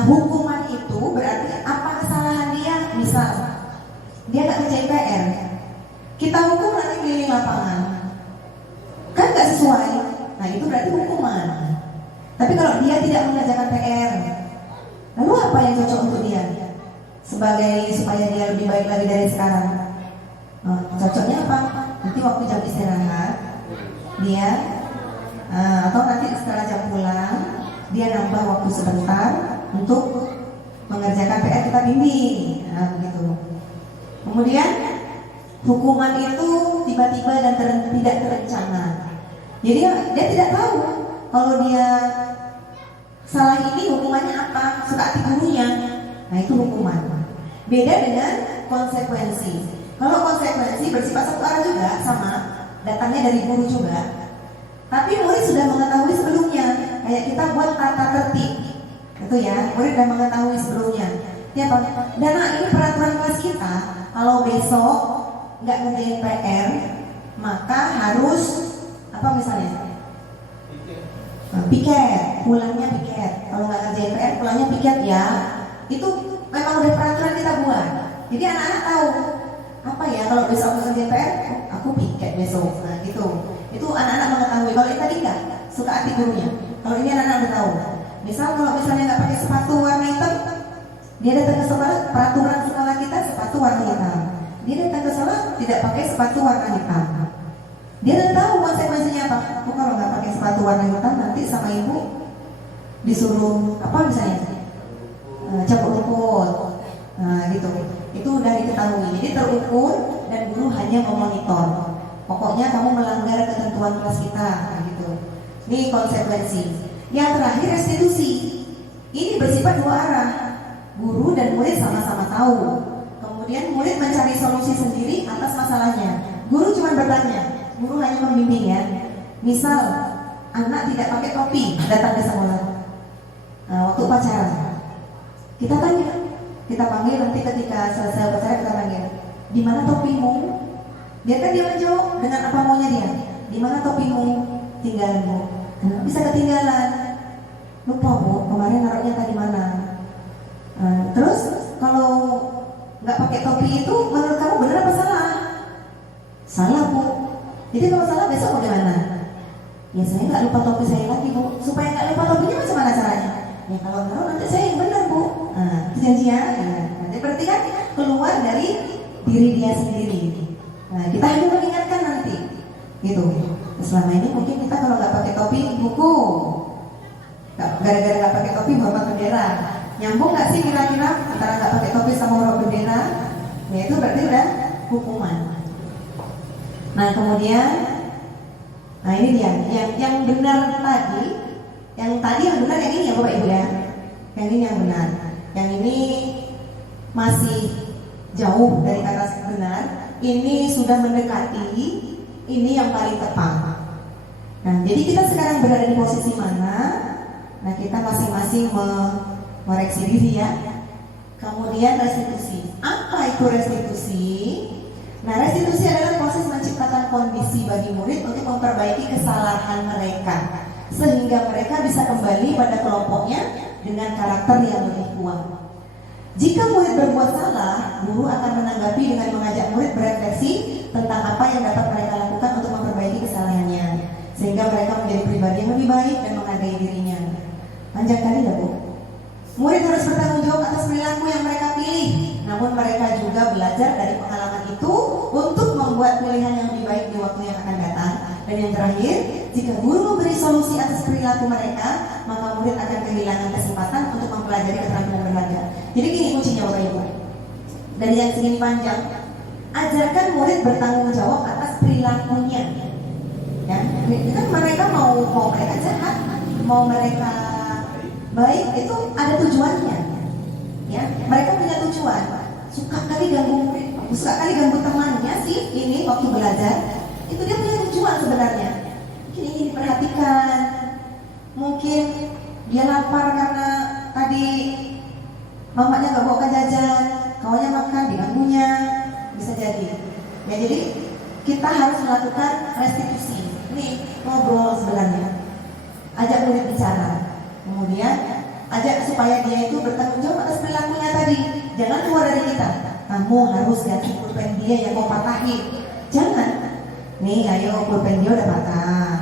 hukuman itu berarti apa kesalahan dia? Misal dia nggak kerjain PR, kita hukum nanti keliling lapangan, kan nggak sesuai. Nah itu berarti hukuman. Tapi kalau dia tidak mengerjakan PR, lalu apa yang cocok untuk dia? Supaya dia lebih baik lagi dari sekarang. Cocoknya apa? nanti waktu jam istirahat dia atau nanti setelah jam pulang dia nambah waktu sebentar untuk mengerjakan PR, kita bimbing. Nah, begitu. Kemudian hukuman itu tiba-tiba dan tidak terencana. Jadi dia tidak tahu kalau dia salah ini hukumannya apa, suka hati gurunya. Nah, itu hukuman. Beda dengan konsekuensi. Kalau konsekuensi bersifat satu arah juga, sama, datangnya dari guru juga. Tapi murid sudah mengetahui sebelumnya. Kayak kita buat tata tertib, itu ya, murid sudah mengetahui sebelumnya. Ya Pak, dan ini peraturan kelas kita. Kalau besok nggak ngerjain PR, maka harus apa misalnya? Piket, pulangnya piket. Kalau nggak ngerjain PR, pulangnya piket ya. Itu memang udah peraturan kita buat. Jadi anak-anak tahu apa ya kalau besok aku ngerjain PR, aku piket besok. Nah gitu. Itu anak-anak mengetahui. Kalau yang tadi enggak, suka hati gurunya. Kalau ini anak-anak udah tahu. Misal kalau misalnya nggak pakai sepatu warna hitam, dia datang ke sekolah, peraturan sekolah kita sepatu warna hitam. Dia datang ke sekolah tidak pakai sepatu warna hitam. Dia udah tahu konsekuensinya apa. Aku kalau nggak pakai sepatu warna hitam nanti sama ibu disuruh apa misalnya cabut rumput. Nah gitu. Itu udah diketahui. Jadi terukur dan guru hanya memonitor. Pokoknya kamu melanggar ketentuan kelas kita, gitu. Ini konsekuensi. Yang terakhir restitusi. Ini bersifat dua arah. Guru dan murid sama-sama tahu. Kemudian murid mencari solusi sendiri atas masalahnya. Guru cuma bertanya, guru hanya membimbing ya. Misal anak tidak pakai topi datang ke sekolah. Waktu upacara, kita tanya, kita panggil nanti ketika selesai upacara kita panggil, di mana topimu? Biarkan dia menjawab dengan apa maunya dia. Di mana topimu? Tinggalan bu. Kenapa bisa ketinggalan? Lupa bu, kemarin naruhnya tadi mana? Terus kalau nggak pakai topi itu menurut kamu benar apa salah? Salah bu. Jadi kalau salah besok bagaimana? Ya saya nggak lupa topi saya lagi bu. Supaya nggak lupa topinya macam mana caranya? Ya kalau naruh nanti saya yang benar bu. Itu janjian. Nanti berarti kan keluar dari diri dia sendiri. Nah, kita hanya mengingatkan nanti, gitu. Selama ini mungkin kita kalau nggak pakai topi buku, gara-gara nggak pakai topi hormat bendera. Nyambung nggak sih kira-kira antara nggak pakai topi sama hormat bendera? Ya itu berarti udah hukuman. Nah kemudian, nah ini dia, yang benar tadi, yang benar yang ini ya Bapak Ibu ya, yang ini yang benar, yang ini masih jauh dari kata benar. Ini sudah mendekati, ini yang paling tepat. Nah, jadi kita sekarang berada di posisi mana? Nah, kita masing-masing mereksi diri ya. Kemudian restitusi. Apa itu restitusi? Nah, restitusi adalah proses menciptakan kondisi bagi murid untuk memperbaiki kesalahan mereka, sehingga mereka bisa kembali pada kelompoknya dengan karakter yang lebih kuat. Jika murid berbuat salah, guru akan menanggapi dengan mengajak murid berefleksi tentang apa yang dapat mereka lakukan untuk memperbaiki kesalahannya, sehingga mereka menjadi pribadi yang lebih baik dan menghargai dirinya. Panjang kali ya Bu? Murid harus bertanggung jawab atas perilaku yang mereka pilih, namun mereka juga belajar dari pengalaman itu untuk membuat pilihan yang lebih baik di waktu yang akan datang. Dan yang terakhir, jika guru memberi solusi atas perilaku mereka, maka murid akan kehilangan kesempatan untuk mempelajari keterampilan berharga. Jadi gini kuncinya Bapak Ibu. Dari yang segini panjang, ajarkan murid bertanggung jawab atas perilakunya. Ya, kan mereka mau mereka jahat, mau mereka baik, itu ada tujuannya. Ya, mereka punya tujuan. Suka kali ganggu murid, suka kali ganggu temannya sih ini waktu belajar. Itu dia punya tujuan sebenarnya. Mungkin ingin diperhatikan, mungkin dia lapar karena tadi mamanya nggak bawa jajan, kawannya makan diganggunya, bisa jadi. Ya jadi kita harus melakukan restitusi. Ini ngobrol sebenarnya, ajak murid bicara, kemudian ajak supaya dia itu bertanggung jawab atas perilakunya tadi. Jangan keluar dari kita. Kamu harus ganti pulpen dia yang kau patahin. Jangan. Nih, ayo pulpen dia udah patah.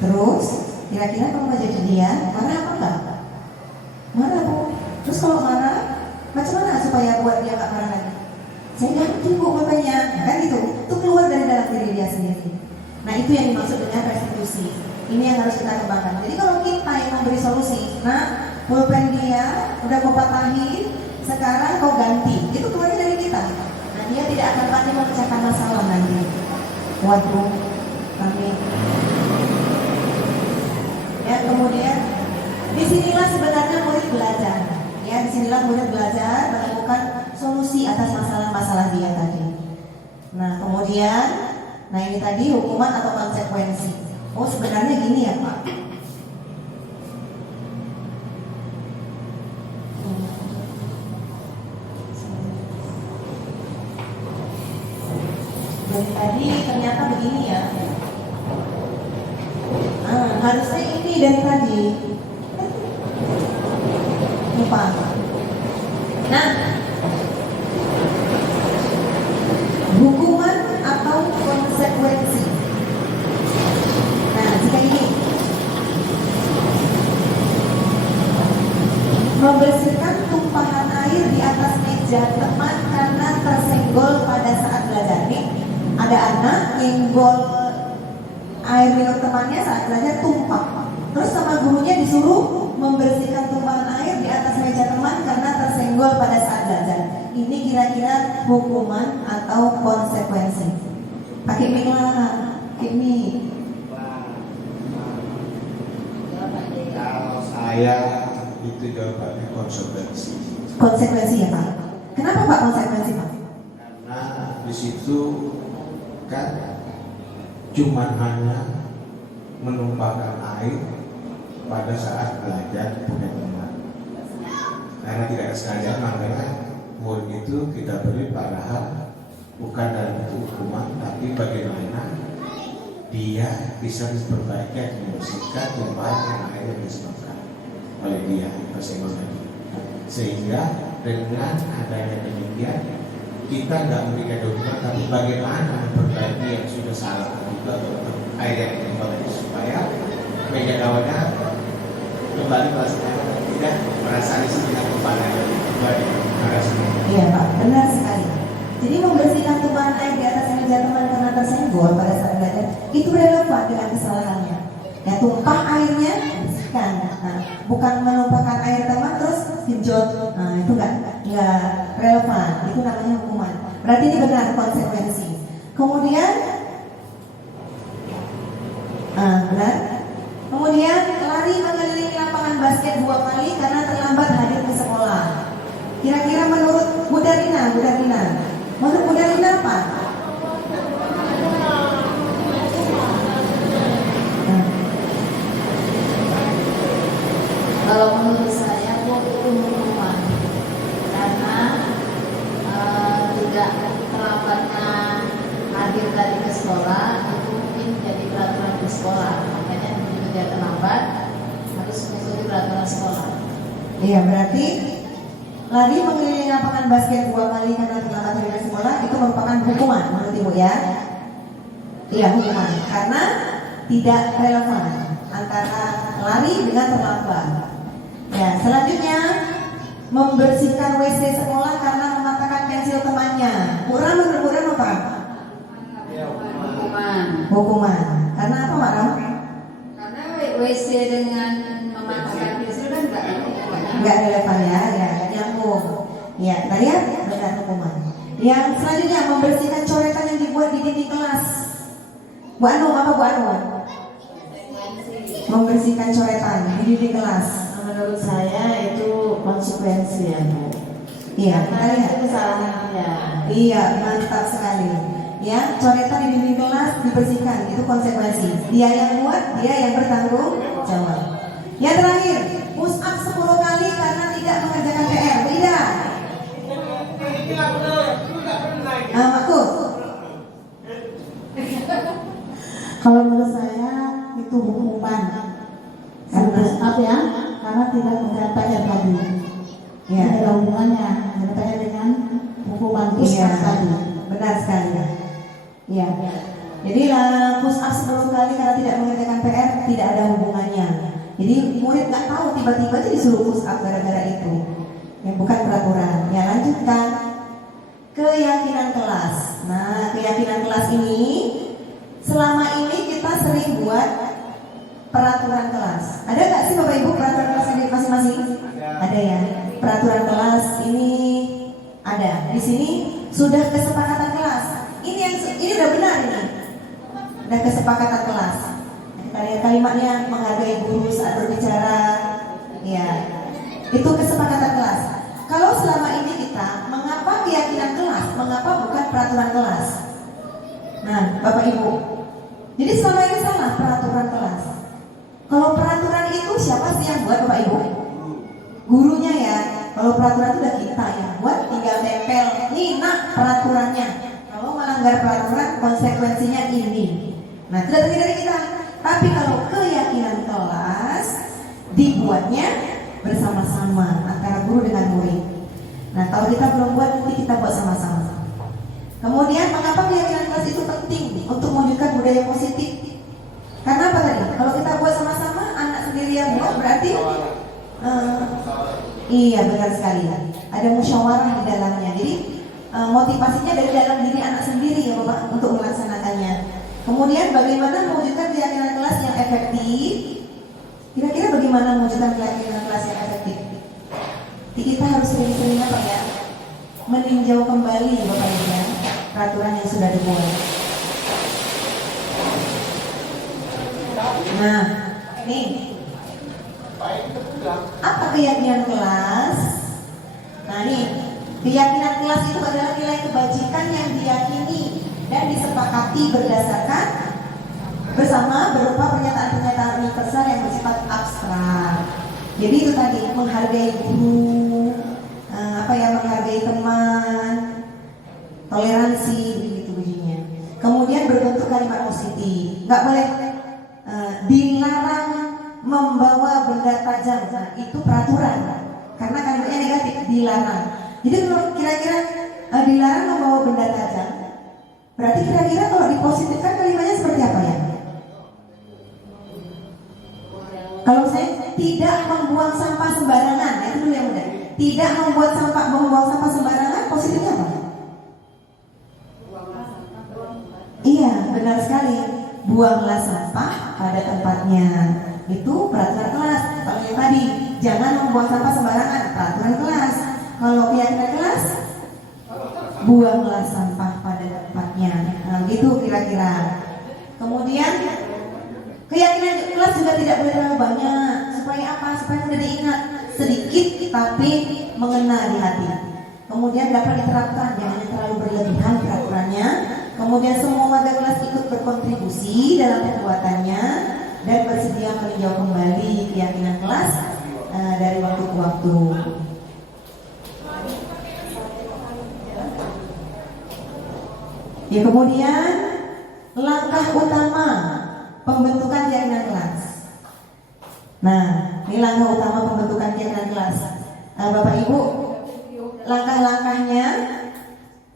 Terus, kira-kira kamu ngajak dia, marah apa enggak? Marah Bu. Terus kalau marah, macam mana supaya buat dia gak marah lagi? saya nggak tunggu bapaknya, kan itu keluar dari dalam diri dia sendiri. Nah itu yang dimaksud dengan restitusi. Ini yang harus kita kembangkan. Jadi kalau kita yang memberi solusi, nah pulpen dia udah kau patahin, sekarang kau ganti, itu keluarnya dari kita. Nah dia tidak akan pasti memecahkan masalah nanti. Waduh, kami. Ya kemudian disinilah sebenarnya murid belajar. Ya disinilah murid belajar menemukan solusi atas masalah-masalah dia tadi. Nah kemudian, nah ini tadi hukuman atau konsekuensi. Oh sebenarnya gini ya Pak. Dari tadi ternyata begini ya. Harusnya ini dari tadi. Lupa. Nah, hukuman atau konsekuensi. Nah, jika ini membersihkan tumpahan air di atas meja teman karena tersenggol pada saat belajar. Nih, ada anak nyenggol air minum temannya saat belajar tumpah. Terus sama gurunya disuruh membersihkan tumpahan air di atas meja teman karena tersenggol pada saat belajar. Ini kira-kira hukuman atau konsekuensi. Pakai mie lah, pakai mie. Kalau saya itu jawabannya konsekuensi. Konsekuensi ya Pak. Kenapa Pak konsekuensi Pak? Karena di situ kan cuma hanya menumpahkan air pada saat belajar punya teman. Karena tidak sengaja makanya murid itu kita beri padahal bukan dalam bentuk hukuman, tapi bagaimana dia bisa diperbaiki atau membersihkan tumpahan air yang disebabkan oleh dia tersenggol tadi. Sehingga dengan adanya demikian kita nggak memberikan dokumen, tapi bagaimana memperbaiki yang sudah salah juga air yang kembali supaya meja kawannya kembali tidak merasa disebutkan kepada Iya Pak, benar sekali. Jadi membersihkan tumpahan air di atas meja teman karena tersenggol pada saat belajar itu relevan dengan kesalahannya. Ya tumpah airnya bersihkan. Nah, bukan menumpahkan air teman terus genjot. Nah itu nggak relevan. Itu namanya hukuman. Berarti ini benar konsekuensi. Kemudian, benar. Kemudian lari mengelilingi lapangan basket 2 kali karena terlambat hadir ke sekolah. Kira-kira menurut Bu Darina, menurut Bu Darina apa? Kalau menurut saya itu hukuman karena tidak terlambatnya hadir tadi ke sekolah itu mungkin jadi peraturan di sekolah, makanya begitu dia terlambat harus mengikuti peraturan sekolah. Iya berarti lari mengelilingi lapangan basket 2 kali karena terlambat hadir ke sekolah itu merupakan hukuman menurut Ibu ya? Iya hukuman karena tidak relevan antara lari dengan terlambat. Ya, selanjutnya membersihkan WC sekolah karena mematahkan pensil temannya. Kurang apa? Hukuman. Karena apa, Pak Ram? Karena WC dengan mematahkan pensil kan enggak relevan ya, nyambung. Ya, kita lihat benar hukuman. Yang selanjutnya membersihkan coretan yang dibuat di dinding kelas. Bu Anu, apa Bu Anu? Membersihkan coretan di dinding kelas. Menurut saya itu konsekuensi ya Bu. Iya, kita lihat kesalahannya. Iya, mantap sekali. Ya, coretan di dinding kelas dibersihkan, itu konsekuensi. Dia yang buat, dia yang bertanggung jawab. Yang terakhir, push up 10 kali karena tidak mengerjakan PR. Tidak. Makus. Kalau menurut saya itu hukuman. Karena tidak mengerjakan PR tadi. Ya. Tidak ada hubungannya PR dengan hukuman push up tadi. Benar sekali. Ya. Jadi push up 10 kali karena tidak mengerjakan PR tidak ada hubungannya. Jadi murid nggak tahu tiba-tiba aja disuruh push up gara-gara itu. Yang bukan peraturan. Ya lanjutkan. Keyakinan kelas ini, selama ini kita sering buat peraturan kelas. Ada nggak sih Bapak Ibu peraturan kelas ini masing-masing? Ada ya. Peraturan kelas ini ada. Di sini sudah kesepakatan kelas. Ini udah benar ini. Udah kesepakatan kelas. Kita lihat kalimatnya, menghargai guru saat berbicara. Ya, itu kesepakatan kelas. Kalau selama ini kita, mengapa keyakinan kelas, mengapa bukan peraturan kelas? Nah, Bapak Ibu, jadi selama ini salah peraturan kelas. Kalau peraturan itu siapa sih yang buat, Bapak Ibu? Gurunya ya. Kalau peraturan itu udah kita yang buat, tinggal tempel. Nih, nak peraturannya. Kalau melanggar peraturan, konsekuensinya ini. Nah, itu datangnya dari kita. Tapi kalau keyakinan kelas dibuatnya bersama-sama antara guru dengan murid. Nah, kalau kita belum buat, nanti kita buat sama-sama. Kemudian, mengapa keyakinan kelas itu penting untuk mewujudkan budaya positif? Karena apa tadi? Kalau kita buat sama-sama, anak sendiri yang buat berarti iya, benar sekali. Ada musyawarah di dalamnya. Jadi motivasinya dari dalam diri anak sendiri ya Bapak untuk melaksanakannya. Kemudian bagaimana mewujudkan keyakinan kelas yang efektif? Kira-kira bagaimana mewujudkan keyakinan kelas yang efektif? Kita harus sering-sering apa ya? Meninjau kembali Bapak Ibu ya, peraturan yang sudah dibuat. Nah, nih, apa keyakinan kelas? Nah nih, keyakinan kelas itu adalah nilai kebajikan yang diyakini dan disepakati berdasarkan bersama berupa pernyataan-pernyataan universal yang bersifat abstrak. Jadi itu tadi, menghargai guru, menghargai teman, toleransi, begitu bunyinya. Kemudian berbentuk kalimat positif, nggak boleh dilarang membawa benda tajam. Nah, itu peraturan, karena kalimatnya negatif, dilarang. Jadi kalau kira-kira dilarang membawa benda tajam, berarti kira-kira kalau dipositifkan kalimatnya seperti apa ya? Kalau saya tidak membuang sampah sembarangan, nah itu dulu yang udah. Tidak membuang sampah sembarangan, positifnya apa? Iya, benar sekali. Buanglah sampah pada tempatnya. Itu peraturan kelas. Kalau yang tadi, jangan membuang sampah sembarangan, peraturan kelas. Kalau keyakinan kelas, buanglah sampah pada tempatnya. Nah, gitu kira-kira. Kemudian keyakinan kelas juga tidak boleh terlalu banyak. Supaya apa? Supaya mudah diingat. Sedikit tapi mengena di hati. Kemudian dapat diterapkan, jangan terlalu berlebihan peraturannya. Kemudian semua warga kelas ikut berkontribusi dalam pembuatannya dan bersedia meninjau kembali keyakinan kelas dari waktu ke waktu. Ya, kemudian langkah utama pembentukan keyakinan kelas. Nah, ini langkah utama pembentukan keyakinan kelas. Bapak Ibu, langkah-langkahnya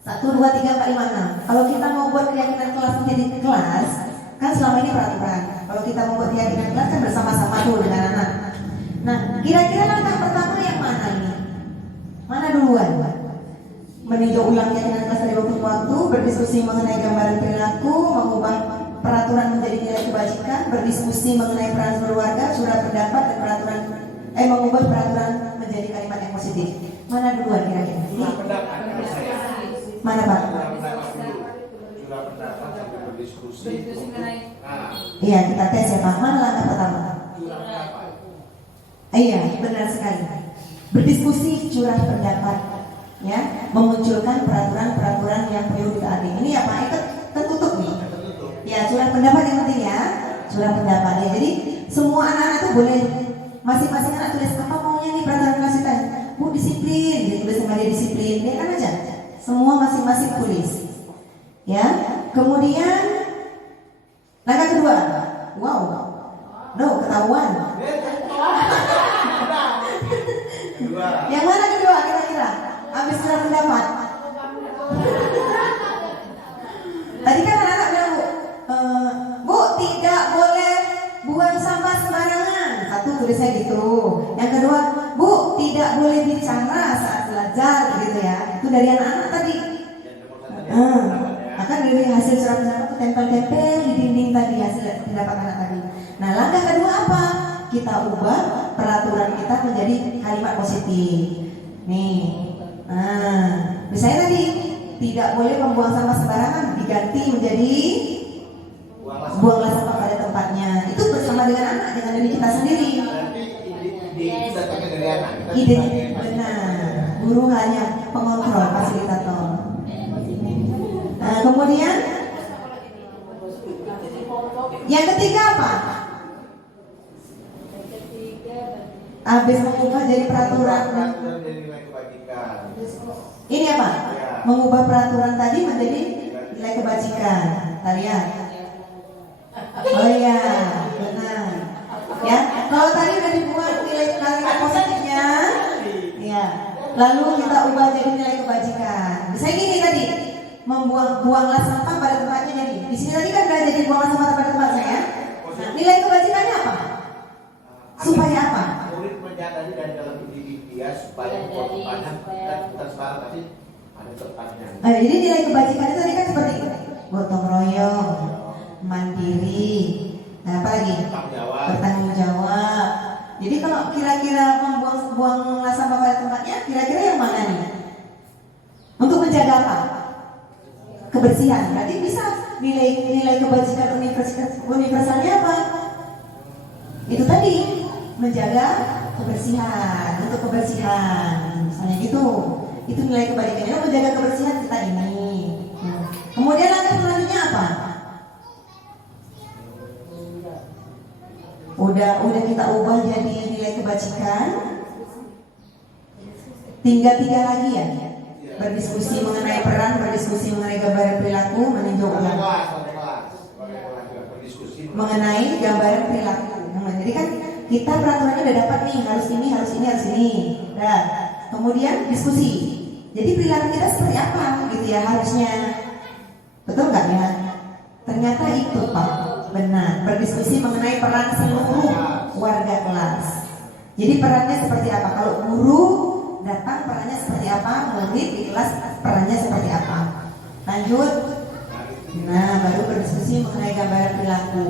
1, 2, 3, 4, 5, 6. Kalau kita mau buat keyakinan kelas menjadi kelas, kan selama ini peraturan. Kalau kita mau buat keyakinan kelas kan bersama-sama tuh dengan anak. Nah, kira-kira langkah pertama yang mana ini? Mana duluan? Meninjau ulang keyakinan kelas dari waktu ke waktu, berdiskusi mengenai gambaran perilaku, mengubah peraturan menjadi nilai kebajikan, berdiskusi mengenai peran keluarga, surat pendapat dan mengubah peraturan menjadi kalimat yang positif. Mana duluan kira-kira? Mana Pak? Iya, kita tes ya Pak. Mana langkah pertama? Iya, benar sekali. Berdiskusi, curah pendapat, ya, memunculkan peraturan-peraturan yang perlu ditaati. Ini ya Pak, itu tertutup nih. Ya, curah pendapat yang penting ya, curah pendapat ya. Jadi semua anak-anak tuh boleh, masing-masing anak tulis apa maunya nih peraturan kelas kita. Bu, disiplin, jadi tulis sama dia disiplin, dia kan aja. Semua masing-masing tulis. Ya, kemudian langkah kedua, wow, no ketahuan. Yang mana kedua kira-kira? Habis curah pendapat. Tadi kan anak-anak bilang Bu, tidak boleh buang sampah sembarangan. Satu tulisnya gitu. Yang kedua, Bu, tidak boleh bicara saat belajar, gitu ya. Itu dari anak-anak tadi. Akan dari hasil surat itu tempel-tempel di dinding tadi hasil pendapat anak tadi. Nah, langkah kedua apa? Kita ubah peraturan kita menjadi kalimat positif. Nih, nah, misalnya tadi tidak boleh membuang sampah sembarangan, diganti menjadi buanglah sampah pada tempatnya. Itu bersama dengan anak, dengan diri kita sendiri. Ide datangnya dari anak. Ide benar. Guru hanya pengontrol, fasilitator. Nah, kemudian yang ketiga apa? Habis mengubah jadi peraturan. Ini apa? Mengubah peraturan tadi menjadi nilai kebajikan. Kita lihat. Oh iya, benar. Ya, kalau tadi udah dibuat nilai positifnya, ya. Lalu kita ubah jadi nilai kebajikan. Misalnya gini tadi, buanglah sampah pada tempatnya jadi. Di sini tadi kan udah jadi buanglah sampah pada tempat saya. Nah, nilai kebajikannya apa? Supaya apa? Murid menyadari dari dalam diri dia supaya tempatnya dan transparan tadi ada tempatnya. Jadi nilai kebajikan itu tadi kan seperti gotong royong, mandiri, nah apa lagi? Bertanggung jawab. Jadi kalau kira-kira buang sampah pada tempatnya, kira-kira yang mana nih? Untuk menjaga apa? Kebersihan. Berarti bisa nilai kebajikan universalnya apa? Itu tadi menjaga kebersihan, untuk kebersihan, misalnya gitu. Itu nilai kebajikannya, menjaga kebersihan kita ini. Kemudian langkah selanjutnya apa? Udah kita ubah jadi nilai kebajikan. Tinggal 3 lagi ya. Berdiskusi mengenai peran, berdiskusi mengenai gambaran perilaku, meninjau ulang mengenai gambaran perilaku. Nah, jadi kan kita peraturannya udah dapat nih, harus ini, harus ini, harus ini. Nah, kemudian diskusi. Jadi perilaku kita seperti apa gitu ya harusnya. Betul nggak ya? Ternyata itu Pak. Benar, berdiskusi mengenai peran seluruh warga kelas. Jadi perannya seperti apa? Kalau guru datang perannya seperti apa? Murid di kelas perannya seperti apa? Lanjut. Nah, baru berdiskusi mengenai gambaran perilaku.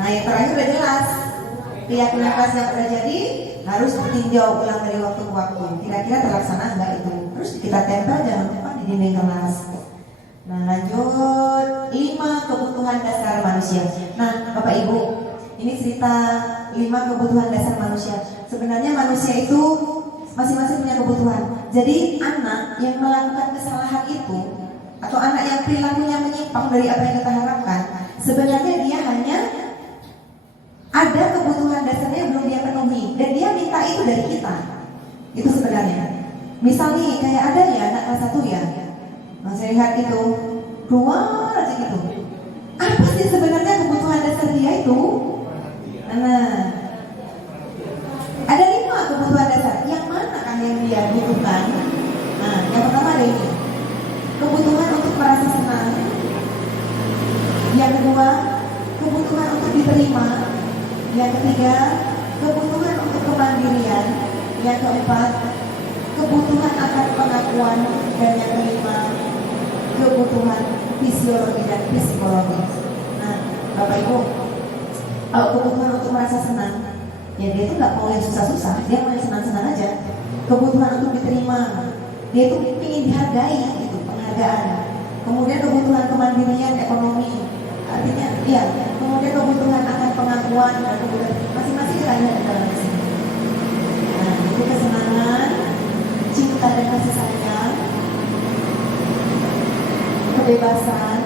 Nah, yang terakhir udah jelas. Keyakinan kelas yang udah jadi harus ditinjau ulang dari waktu ke waktu. Kira-kira terlaksana enggak itu? Terus kita tempel jangan lupa di dinding kelas. Nah, lanjut 5 kebutuhan dasar manusia. Nah, Bapak Ibu, ini cerita 5 kebutuhan dasar manusia. Sebenarnya manusia itu masing-masing punya kebutuhan. Jadi anak yang melakukan kesalahan itu atau anak yang perilakunya menyimpang dari apa yang kita harapkan, sebenarnya dia hanya ada kebutuhan dasarnya yang belum dia penuhi dan dia minta itu dari kita. Itu sebenarnya. Misal nih kayak ada ya anak kelas 1 ya. Nah, saya lihat itu keluar aja gitu. Apa sih sebenarnya kebutuhan dasar dia itu? Nah, ada 5 kebutuhan dasar. Yang mana kan yang dia butuhkan? Nah, yang pertama ada ini. Kebutuhan untuk merasa senang. Yang kedua, kebutuhan untuk diterima. Yang ketiga, kebutuhan untuk kemandirian. Yang keempat, kebutuhan akan pengakuan. Dan yang kelima, kebutuhan fisiologi dan psikologi. Nah, Bapak Ibu, kalau kebutuhan untuk merasa senang, ya dia itu nggak mau yang susah-susah, dia mau yang senang-senang aja. Kebutuhan untuk diterima, dia itu ingin dihargai, itu penghargaan. Kemudian kebutuhan kemandirian ekonomi, artinya, ya. Kemudian kebutuhan akan pengakuan dan kebutuhan masing-masing kita lihat di dalam sini. Nah, itu kesenangan, cinta dan kasih sayang, kebebasan,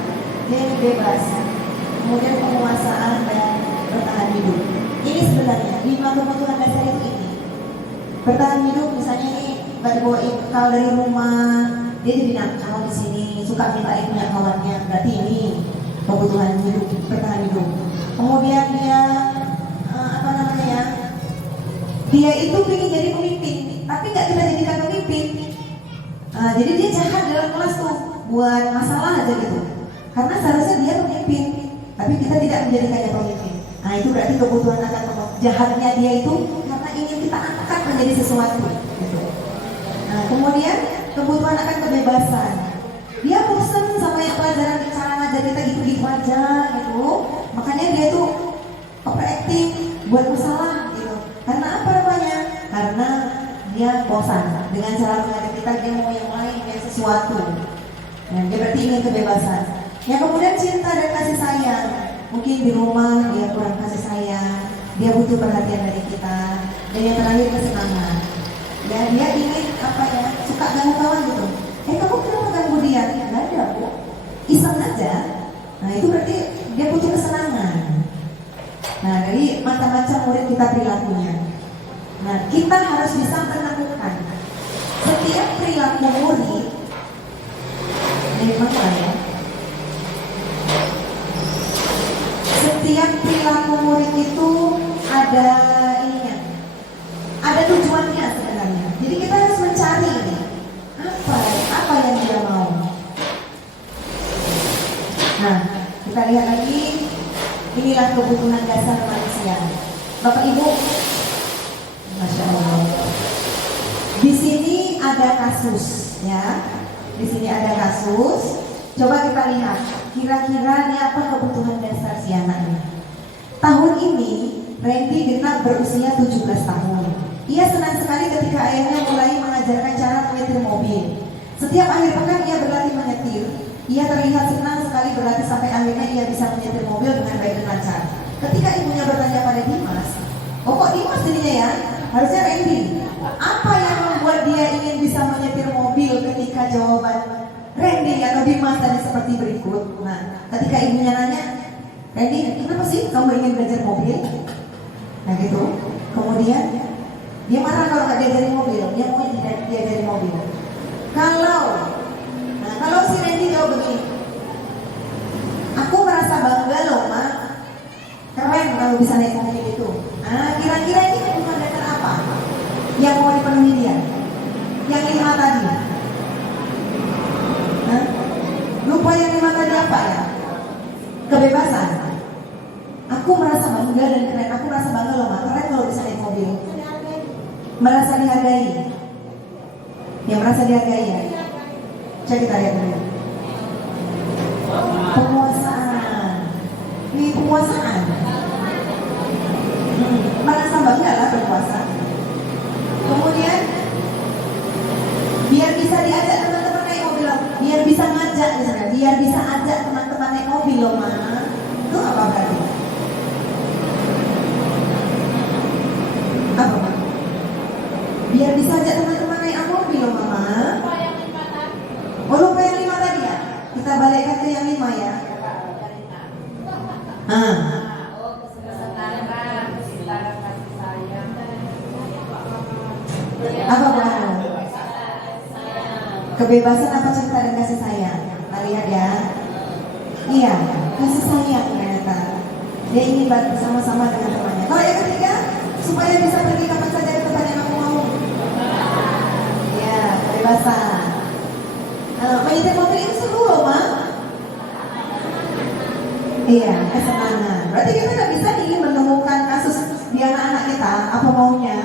dia bebas, kemudian penguasaan dan bertahan hidup. Ini sebenarnya 5 kebutuhan dasar itu ini. Bertahan hidup misalnya ini bawa kalau dari rumah dia jadi nakal di sini, suka minta punya kawannya, berarti ini kebutuhan hidup, bertahan hidup. Kemudian dia dia itu ingin jadi pemimpin, tapi nggak kita jadikan pemimpin. Jadi dia jahat dalam kelas tuh, buat masalah aja gitu. Karena seharusnya dia pemimpin, tapi kita tidak menjadikannya pemimpin. Nah, itu berarti kebutuhan akan jahatnya dia itu karena ingin kita angkat menjadi sesuatu. Gitu. Nah, kemudian kebutuhan akan kebebasan. Dia bosan sama sama yang pelajaran cara ngajar kita gitu-gitu aja gitu. Makanya dia tuh overacting, buat masalah gitu. Karena apa rupanya? Karena dia bosan dengan cara mengajar kita, dia mau yang lain, yang sesuatu. Nah, dia berarti ingin kebebasan. Yang kemudian cinta dan kasih sayang. Mungkin di rumah dia kurang kasih sayang, dia butuh perhatian dari kita. Dan yang terakhir kesenangan. Ya, dia ingin apa ya? Suka ganggu kawan gitu. Kamu kenapa ganggu dia? Nggak ada, Bu. Iseng aja. Nah, itu berarti dia butuh kesenangan. Nah, dari macam-macam murid kita perilakunya. Nah, kita harus bisa menemukan setiap perilaku murid. Ini mana ya? Setiap perilaku murid itu ada ininya, ada tujuannya sebenarnya. Jadi kita harus mencari ini apa yang dia mau. Nah, kita lihat lagi, inilah kebutuhan dasar manusia. Bapak Ibu, Masya Allah. Di sini ada kasus, ya. Di sini ada kasus. Coba kita lihat, kira-kira ini apa kebutuhan dasar si anak ini. Tahun ini, Randy genap berusia 17 tahun. Ia senang sekali ketika ayahnya mulai mengajarkan cara menyetir mobil. Setiap akhir pekan ia berlatih menyetir. Ia terlihat senang sekali berlatih sampai akhirnya ia bisa menyetir mobil dengan baik dan lancar. Ketika ibunya bertanya pada Dimas, oh kok Dimas jadinya ya? Harusnya Randy. Apa yang membuat dia ingin bisa menyetir mobil ketika jawaban Randy atau Dimas tadi seperti berikut? Nah, ketika ibunya nanya, Randy, kenapa sih kamu ingin belajar mobil? Nah gitu. Kemudian dia marah kalau nggak diajari mobil. Dia mau diajari mobil. Kalau si Randy jawab begini, aku merasa bangga loh, Ma. Keren kalau bisa naik mobil itu. Nah, kira-kira ini kebutuhan dasar apa yang mau dipenuhi dia? Yang 5 tadi. Hah? Lupa yang 5 tadi apa ya? Kebebasan. Aku merasa bangga dan keren. Aku merasa bangga loh, Ma. Keren kalau bisa naik mobil. Merasa dihargai. Yang merasa dihargai ya. Coba kita lihat dulu. Penguasaan. Ini penguasaan. Merasa bangga lah berkuasa. Kemudian biar bisa diajak teman-teman naik mobil, biar bisa ngajak misalnya, biar bisa ajak teman-teman naik mobil loh, Ma. Itu apa berarti? Apa? Biar bisa ajak teman-teman naik mobil loh, Mama. Oh, lupa yang 5 tadi ya? Kita balikkan ke yang 5 ya. Apa bukan? Kebebasan apa cinta dan kasih sayang? Kita lihat ya. Iya, kasih sayang ternyata. Dia ingin bersama-sama dengan temannya. Kalau yang ketiga, supaya bisa pergi kapan saja ke tempat yang aku mau. Iya, kebebasan. Menyetir mobil itu seru loh, Ma. Iya, kesenangan. Berarti kita nggak bisa nih menemukan kasus di anak-anak kita apa maunya.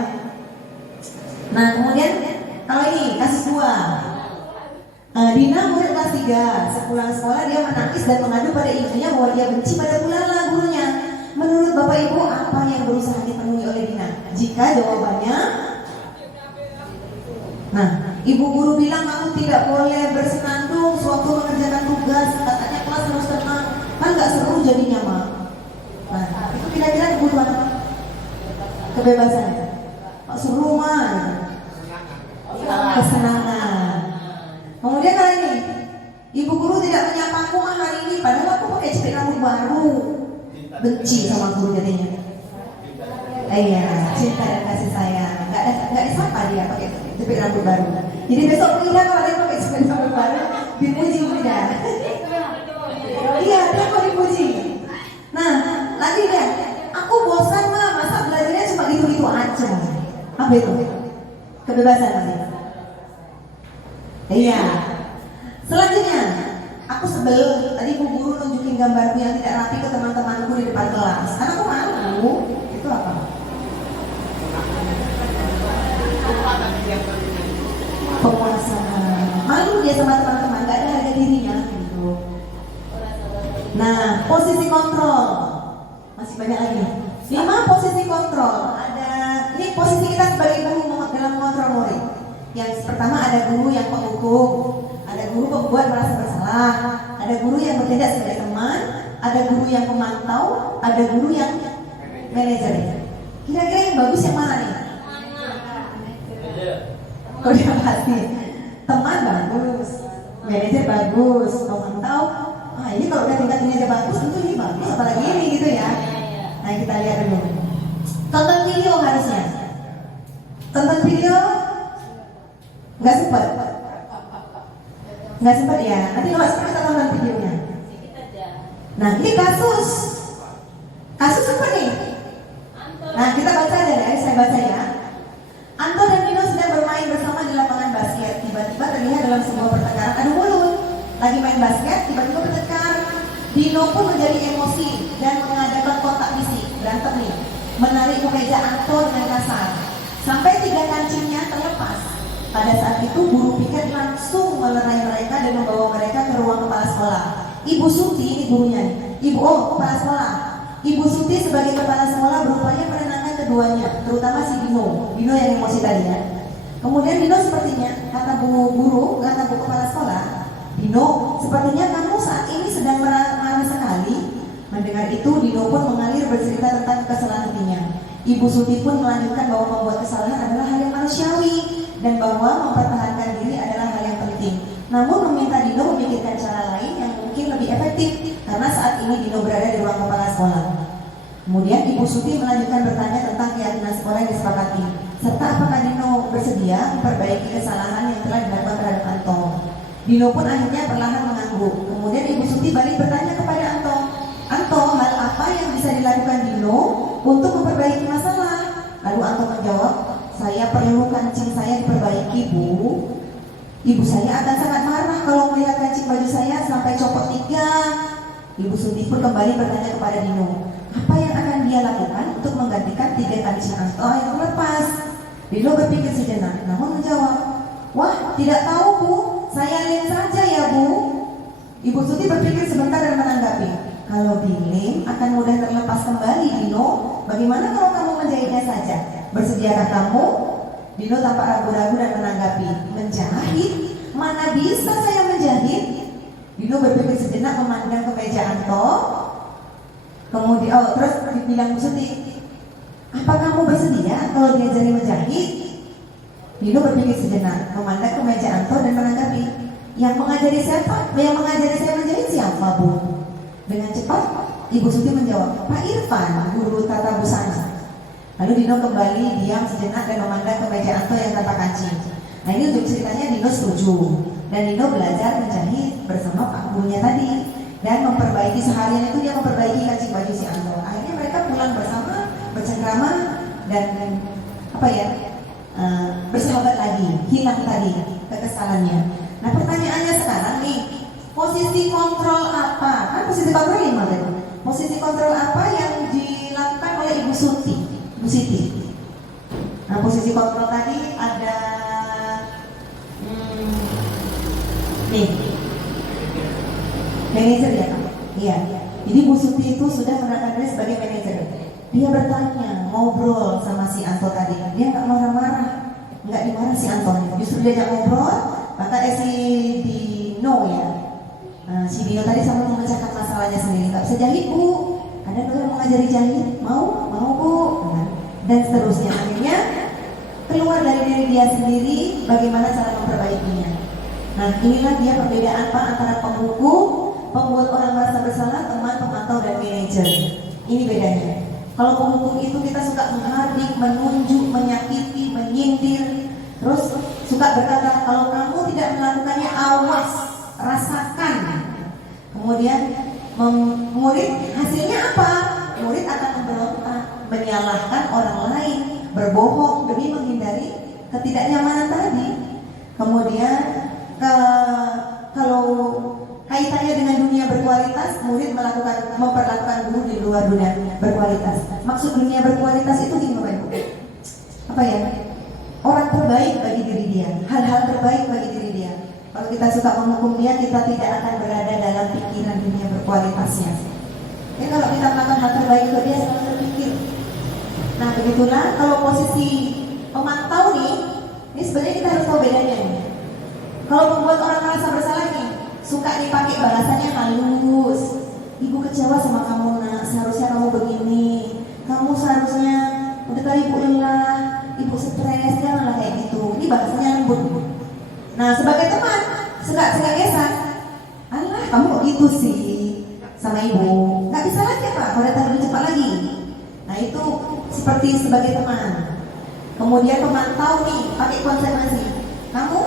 Nah, kemudian kalau ini kasus 2. Dina murid kelas 3, sepulang sekolah dia menangis dan mengadu pada ibunya bahwa dia benci pada Bulala gurunya. Menurut Bapak Ibu, apa yang berusaha dipenuhi oleh Dina? Jika jawabannya, nah, ibu guru bilang kamu tidak boleh bersenandung sewaktu mengerjakan tugas. Katanya kelas harus tenang. Kan nggak seru jadinya, Ma. Nah, itu kira-kira kebutuhan apa? Kebebasan. Pak seru, Ma. Kesenangan. Kemudian kali ini, ibu guru tidak menyapaku hari ini, padahal aku pakai jepit rambut baru. Benci sama guru jadinya. Iya, cinta dan kasih sayang. Nggak disapa dia pakai jepit rambut baru. Jadi besok pindah kalau dia pakai jepit rambut baru, dipuji mudah. Iya, dia kok dipuji. Nah, lagi dia, aku bosan, Ma, masa belajarnya cuma gitu-gitu aja. Apa itu? Kebebasan lagi. Iya. Selanjutnya, aku sebel tadi ibu guru nunjukin gambarku yang tidak rapi ke teman-temanku di depan kelas. Karena aku malu. Itu apa? Penguasaan. Malu dia sama teman-teman, gak ada harga dirinya gitu. Masih banyak lagi nih. 5 posisi kontrol. Ada ini posisi kita sebagai guru dalam mengontrol murid. Yang pertama ada guru yang penghukum, ada guru pembuat merasa bersalah, ada guru yang bertindak sebagai teman, ada guru yang pemantau, ada guru yang manajer. Kira-kira yang bagus yang mana nih? Oh dia pasti. Teman bagus, manajer bagus, pemantau. Ini kalau udah tingkat ini aja bagus, tentu ini bagus, apalagi ini gitu ya. Nah kita lihat dulu. Tonton video harusnya. Tonton video nggak sempat ya. Nanti kalau sempat kita tonton videonya. Nah ini kasus apa nih? Nah kita baca aja ya, saya baca ya. Anto dan Dino sedang bermain bersama di lapangan basket. Tiba-tiba terlihat dalam sebuah pertengkaran adu mulut. Lagi main basket, tiba-tiba bertengkar. Dino pun menjadi emosi dan mengadakan kontak fisik. Berantem nih, menarik kemeja Anto dengan kasar sampai 3 kancingnya terlepas. Pada saat itu guru piket langsung melerai mereka dan membawa mereka ke ruang kepala sekolah. Ibu Suti, ini gurunya nih. Kepala sekolah. Ibu Suti sebagai kepala sekolah berupaya menenangkan keduanya, terutama si Dino yang emosi tadi ya. Kemudian Dino sepertinya, kata bu kepala sekolah, Dino, sepertinya kamu saat ini sedang marah sekali. Mendengar itu, Dino pun mengalir bercerita tentang kesalahan hatinya. Ibu Suti pun melanjutkan bahwa membuat kesalahan adalah hal yang manusiawi dan bahwa mempertahankan diri adalah hal yang penting. Namun meminta Dino memikirkan cara lain yang mungkin lebih efektif karena saat ini Dino berada di ruang kepala sekolah. Kemudian Ibu Suti melanjutkan bertanya tentang keyakinan sekolah yang disepakati, serta apakah Dino bersedia memperbaiki kesalahan yang telah dilakukan terhadap Anto. Dino pun akhirnya perlahan mengangguk. Kemudian Ibu Suti balik bertanya kepada Anto, hal apa yang bisa dilakukan Dino untuk memperbaiki masalah? Lalu Anto menjawab, saya perlu kancing saya diperbaiki, Bu. Ibu saya akan sangat marah kalau melihat kancing baju saya sampai copot 3. Ibu Suti pun kembali bertanya kepada Dino, apa yang akan dia lakukan untuk menggantikan 3 kancing Anto yang terlepas? Dino berpikir sejenak, namun menjawab, wah tidak tahu Bu, saya lem saja ya Bu. Ibu Suti berpikir sebentar dan menanggapi, kalau dilem akan mudah terlepas kembali Dino. Bagaimana kalau kamu menjahitnya saja? Bersediakah kamu? Dino tampak ragu-ragu dan menanggapi, menjahit? Mana bisa saya menjahit? Dino berpikir sejenak memandang ke meja Anto. Kemudian terus dibilang Bu Suti, apa kamu bersedia kalau diajari menjahit? Dino berpikir sejenak memandang ke meja Anto dan menanggapi, yang mengajari siapa? Yang mengajari saya menjahit siapa Bu? Dengan cepat Ibu Suti menjawab, Pak Irfan, guru tata busana. Lalu Dino kembali diam sejenak dan memandang ke meja Anto yang tanpa kancing. Nah ini untuk ceritanya Dino setuju. Dan Dino belajar menjahit bersama Pak gurunya tadi. Dan memperbaiki seharian itu dia memperbaiki kancing baju si Anto. Akhirnya mereka pulang bersama, bercengkrama dan bersahabat lagi. Hilang tadi kekesalannya. Nah pertanyaannya sekarang nih, posisi kontrol apa? Kan posisi kontrol 5 kan? Posisi kontrol apa yang dilakukan oleh Ibu Suti? Bu Siti. Nah posisi kontrol tadi ada nih manajer ya Kak? Iya. Jadi Bu Suti itu sudah menerapkan diri sebagai manajer. Dia bertanya, ngobrol sama si Anto tadi. Dia nggak marah-marah, nggak dimarah si Anto. Justru diajak ngobrol. Maka si Dino ya, si Dino tadi sama memecahkan masalahnya sendiri. Nggak bisa jahit Bu. Ada yang mau ngajari jahit, mau Bu, dan seterusnya. Akhirnya keluar dari diri dia sendiri bagaimana cara memperbaikinya. Nah inilah dia perbedaan Pak antara penghukum, pembuat orang merasa bersalah, teman, pemantau, dan manajer. Ini bedanya. Kalau penghukum itu kita suka menghardik, menunjuk, menyakiti, menyindir, terus suka berkata kalau kamu tidak melakukannya awas, rasakan. Kemudian murid hasilnya apa? Murid akan memberontak, menyalahkan orang lain, berbohong demi menghindari ketidaknyamanan tadi. Kemudian kalau kaitannya dengan dunia berkualitas, murid memperlakukan guru di luar dunia berkualitas. Maksud dunia berkualitas itu gimana Bu? Apa ya? Orang terbaik bagi diri dia, hal-hal terbaik bagi diri dia. Kalau kita suka menghukum dia, kita tidak akan berada dalam pikiran dunia berkualitasnya. Ya kalau kita melakukan hal terbaik untuk dia selalu terpikir. Nah begitulah kalau posisi pemantau nih, ini sebenarnya kita harus tahu bedanya nih. Kalau membuat orang merasa bersalah nih, suka dipakai balasannya halus. Ibu kecewa sama kamu nak, seharusnya kamu begini. Kamu seharusnya udah tadi ibu lelah, ibu stres, janganlah kayak gitu. Ini bahasanya lembut. Nah sebagai teman, suka gesan. Alah kamu kok gitu sih sama ibu, nggak bisa lagi apa, kalau datang lebih cepat lagi. Nah itu seperti sebagai teman. Kemudian pemantau nih, pakai konsekuensi. Kamu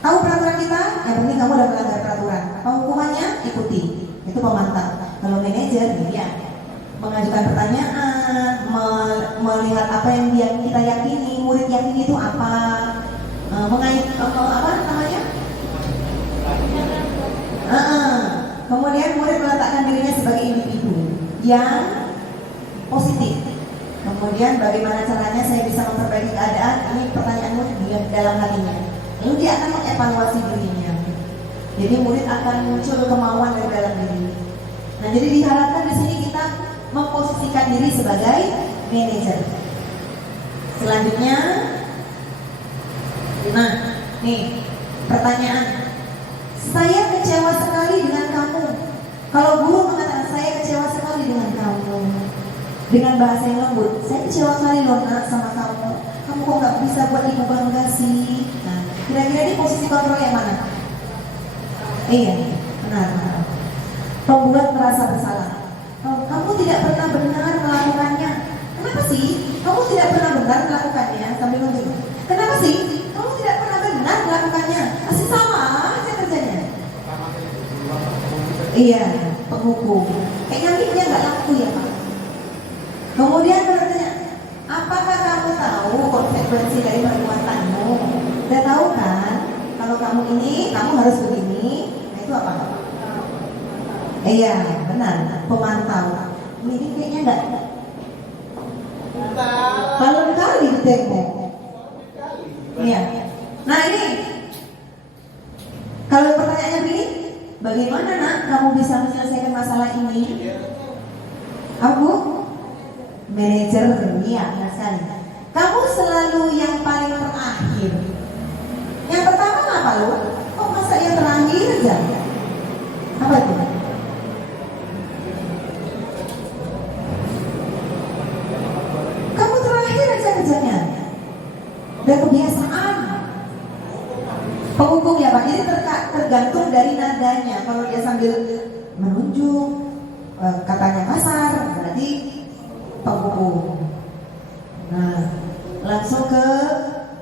tahu peraturan kita, yang penting kamu udah melanggar peraturan. Apa hukumannya? Ikuti. Itu pemantau. Kalau manajer, ya mengajukan pertanyaan, melihat apa yang kita yakini, murid yakini itu apa, apa namanya? Kemudian murid meletakkan dirinya sebagai individu yang positif. Kemudian bagaimana caranya saya bisa memperbaiki keadaan? Ini pertanyaanmu di dalam hatinya. Lalu dia akan mengevaluasi dirinya. Jadi murid akan muncul kemauan dari dalam diri. Nah, jadi diharapkan di sini kita memposisikan diri sebagai manajer. Selanjutnya, nah, nih pertanyaan. Saya kecewa sekali dengan kamu. Kalau guru mengatakan saya kecewa sekali dengan kamu, dengan bahasa yang lembut, saya kecewa sekali loh nak sama kamu. Kamu kok nggak bisa buat ibu bangga sih? Nah, kira-kira ini posisi kontrol yang mana? Iya, benar. Pembuat merasa bersalah. Oh, kamu tidak pernah benar melakukannya. Kenapa sih? Kamu tidak pernah benar melakukannya sambil nunjuk. Kenapa sih? Kamu tidak pernah benar melakukannya. Masih sama aja kerjanya. Iya, penghukum. Kayaknya dia nggak laku ya Pak. Kemudian bertanya, apakah kamu tahu konsekuensi dari perbuatanmu? Udah tahu kan? Kalau kamu ini, kamu harus begini. Nah itu apa? Iya, benar. Pemantau. Ini kayaknya enggak. Kalau kali ditengok. Iya. Nah ini, kalau pertanyaannya begini, bagaimana nak kamu bisa menyelesaikan masalah ini? Aku manajer, iya, benar sekali. Kamu selalu yang paling terakhir. Yang pertama apa lu? Kok masa yang terakhir aja? Apa itu? Kamu terakhir aja kerjanya. Dan kebiasaan. Penghukum ya Pak. Jadi tergantung dari nadanya. Kalau dia sambil menunjuk, katanya kasar, berarti penghukum. Nah, langsung ke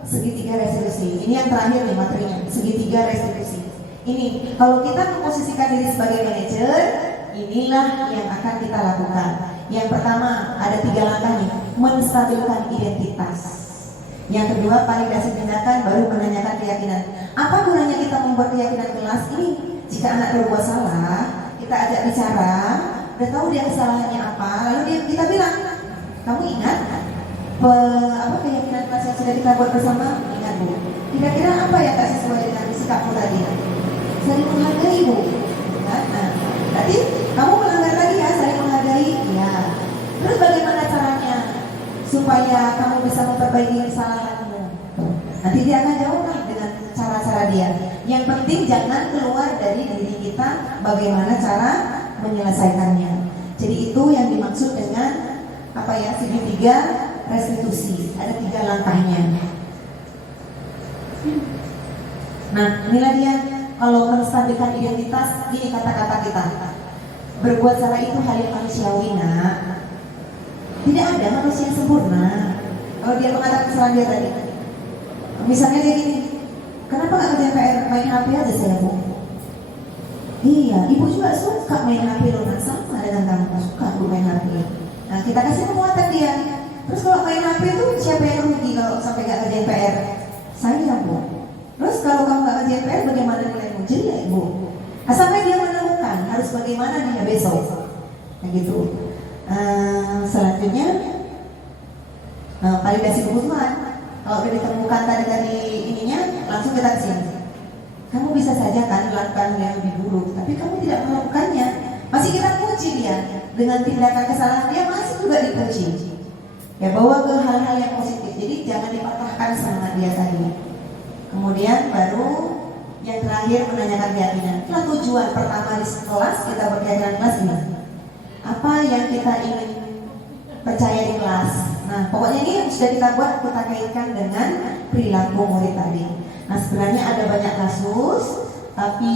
segitiga restitusi. Ini yang terakhir nih materinya, segitiga restitusi. Ini kalau kita memposisikan diri sebagai manajer, inilah yang akan kita lakukan. Yang pertama ada 3 langkah nih, menstabilkan identitas. Yang kedua paling dasar tindakan, baru menanyakan keyakinan. Apa gunanya kita membuat keyakinan kelas ini? Jika anak berbuat salah, kita ajak bicara, udah tahu dia kesalahannya apa, lalu kita bilang, kamu ingat keyakinan kelas yang sudah kita buat bersama? Ingat Bu, kira-kira apa yang tak sesuai dengan sikapmu tadi? Saling menghargai Bu. Nah, berarti kamu melanggar lagi ya, saling menghargai ya. Terus bagaimana caranya supaya kamu bisa memperbaiki kesalahanmu? Nanti dia akan jawab dengan cara-cara dia. Yang penting jangan keluar dari diri kita bagaimana cara menyelesaikannya. Jadi itu yang dimaksud dengan apa ya, segitiga restitusi. Ada 3 langkahnya. Nah, inilah dia. Kalau menstabilkan identitas, ini kata-kata kita. Berbuat salah itu hal yang manusiawi, nak. Tidak ada manusia yang sempurna. Kalau dia mengatakan kesalahan dia tadi, misalnya dia gini, kenapa nggak kerja PR, main HP aja saya Bu? Iya, ibu juga suka main HP loh, nah sama dengan kamu, suka aku main HP. Nah kita kasih penguatan dia. Terus kalau main HP itu siapa yang rugi kalau sampai nggak kerjain PR? Saya Bu. Terus kalau kamu nggak kerjain PR, bagaimana nilaimu? Jadi ya Ibu. Nah, sampai dia menemukan harus bagaimana dia besok. Nah gitu. Selanjutnya validasi kebutuhan. Kalau udah ditemukan tadi dari ininya, langsung kita kesini. Kamu bisa saja kan melakukan yang lebih buruk, tapi kamu tidak melakukannya. Masih kita puji dipuji dia dengan tindakan kesalahan dia masih juga dipuji. Ya bawa ke hal-hal yang positif. Jadi jangan dipatahkan semangat dia tadi. Kemudian baru yang terakhir menanyakan keyakinan. Itulah tujuan pertama di kelas kita berkeyakinan kelas ini. Apa yang kita ingin percaya di kelas. Nah pokoknya ini yang sudah kita buat kita kaitkan dengan perilaku murid tadi. Nah sebenarnya ada banyak kasus tapi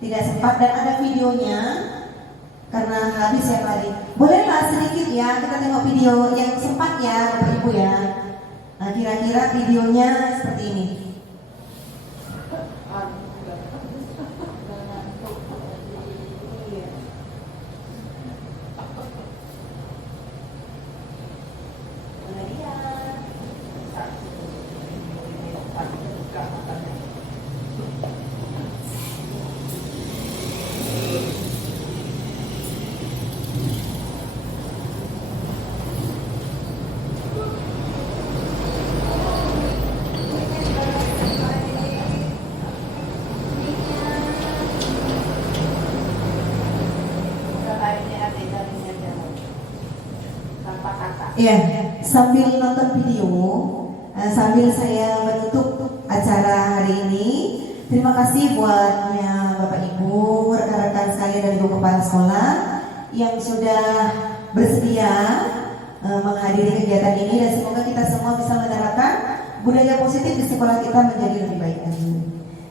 tidak sempat dan ada videonya karena habis ya tadi. Bolehlah sedikit ya kita tengok video yang sempat ya Bapak Ibu ya. Nah kira-kira videonya seperti ini. Ya, sambil nonton video, sambil saya menutup acara hari ini, terima kasih buatnya Bapak Ibu, rekan-rekan sekalian dari Ibu Kepala Sekolah yang sudah bersedia menghadiri kegiatan ini dan semoga kita semua bisa menerapkan budaya positif di sekolah kita menjadi lebih baik lagi.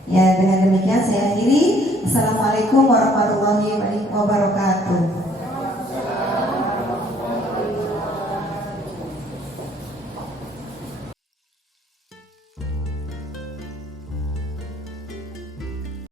Ya, dengan demikian saya akhiri. Assalamualaikum warahmatullahi wabarakatuh.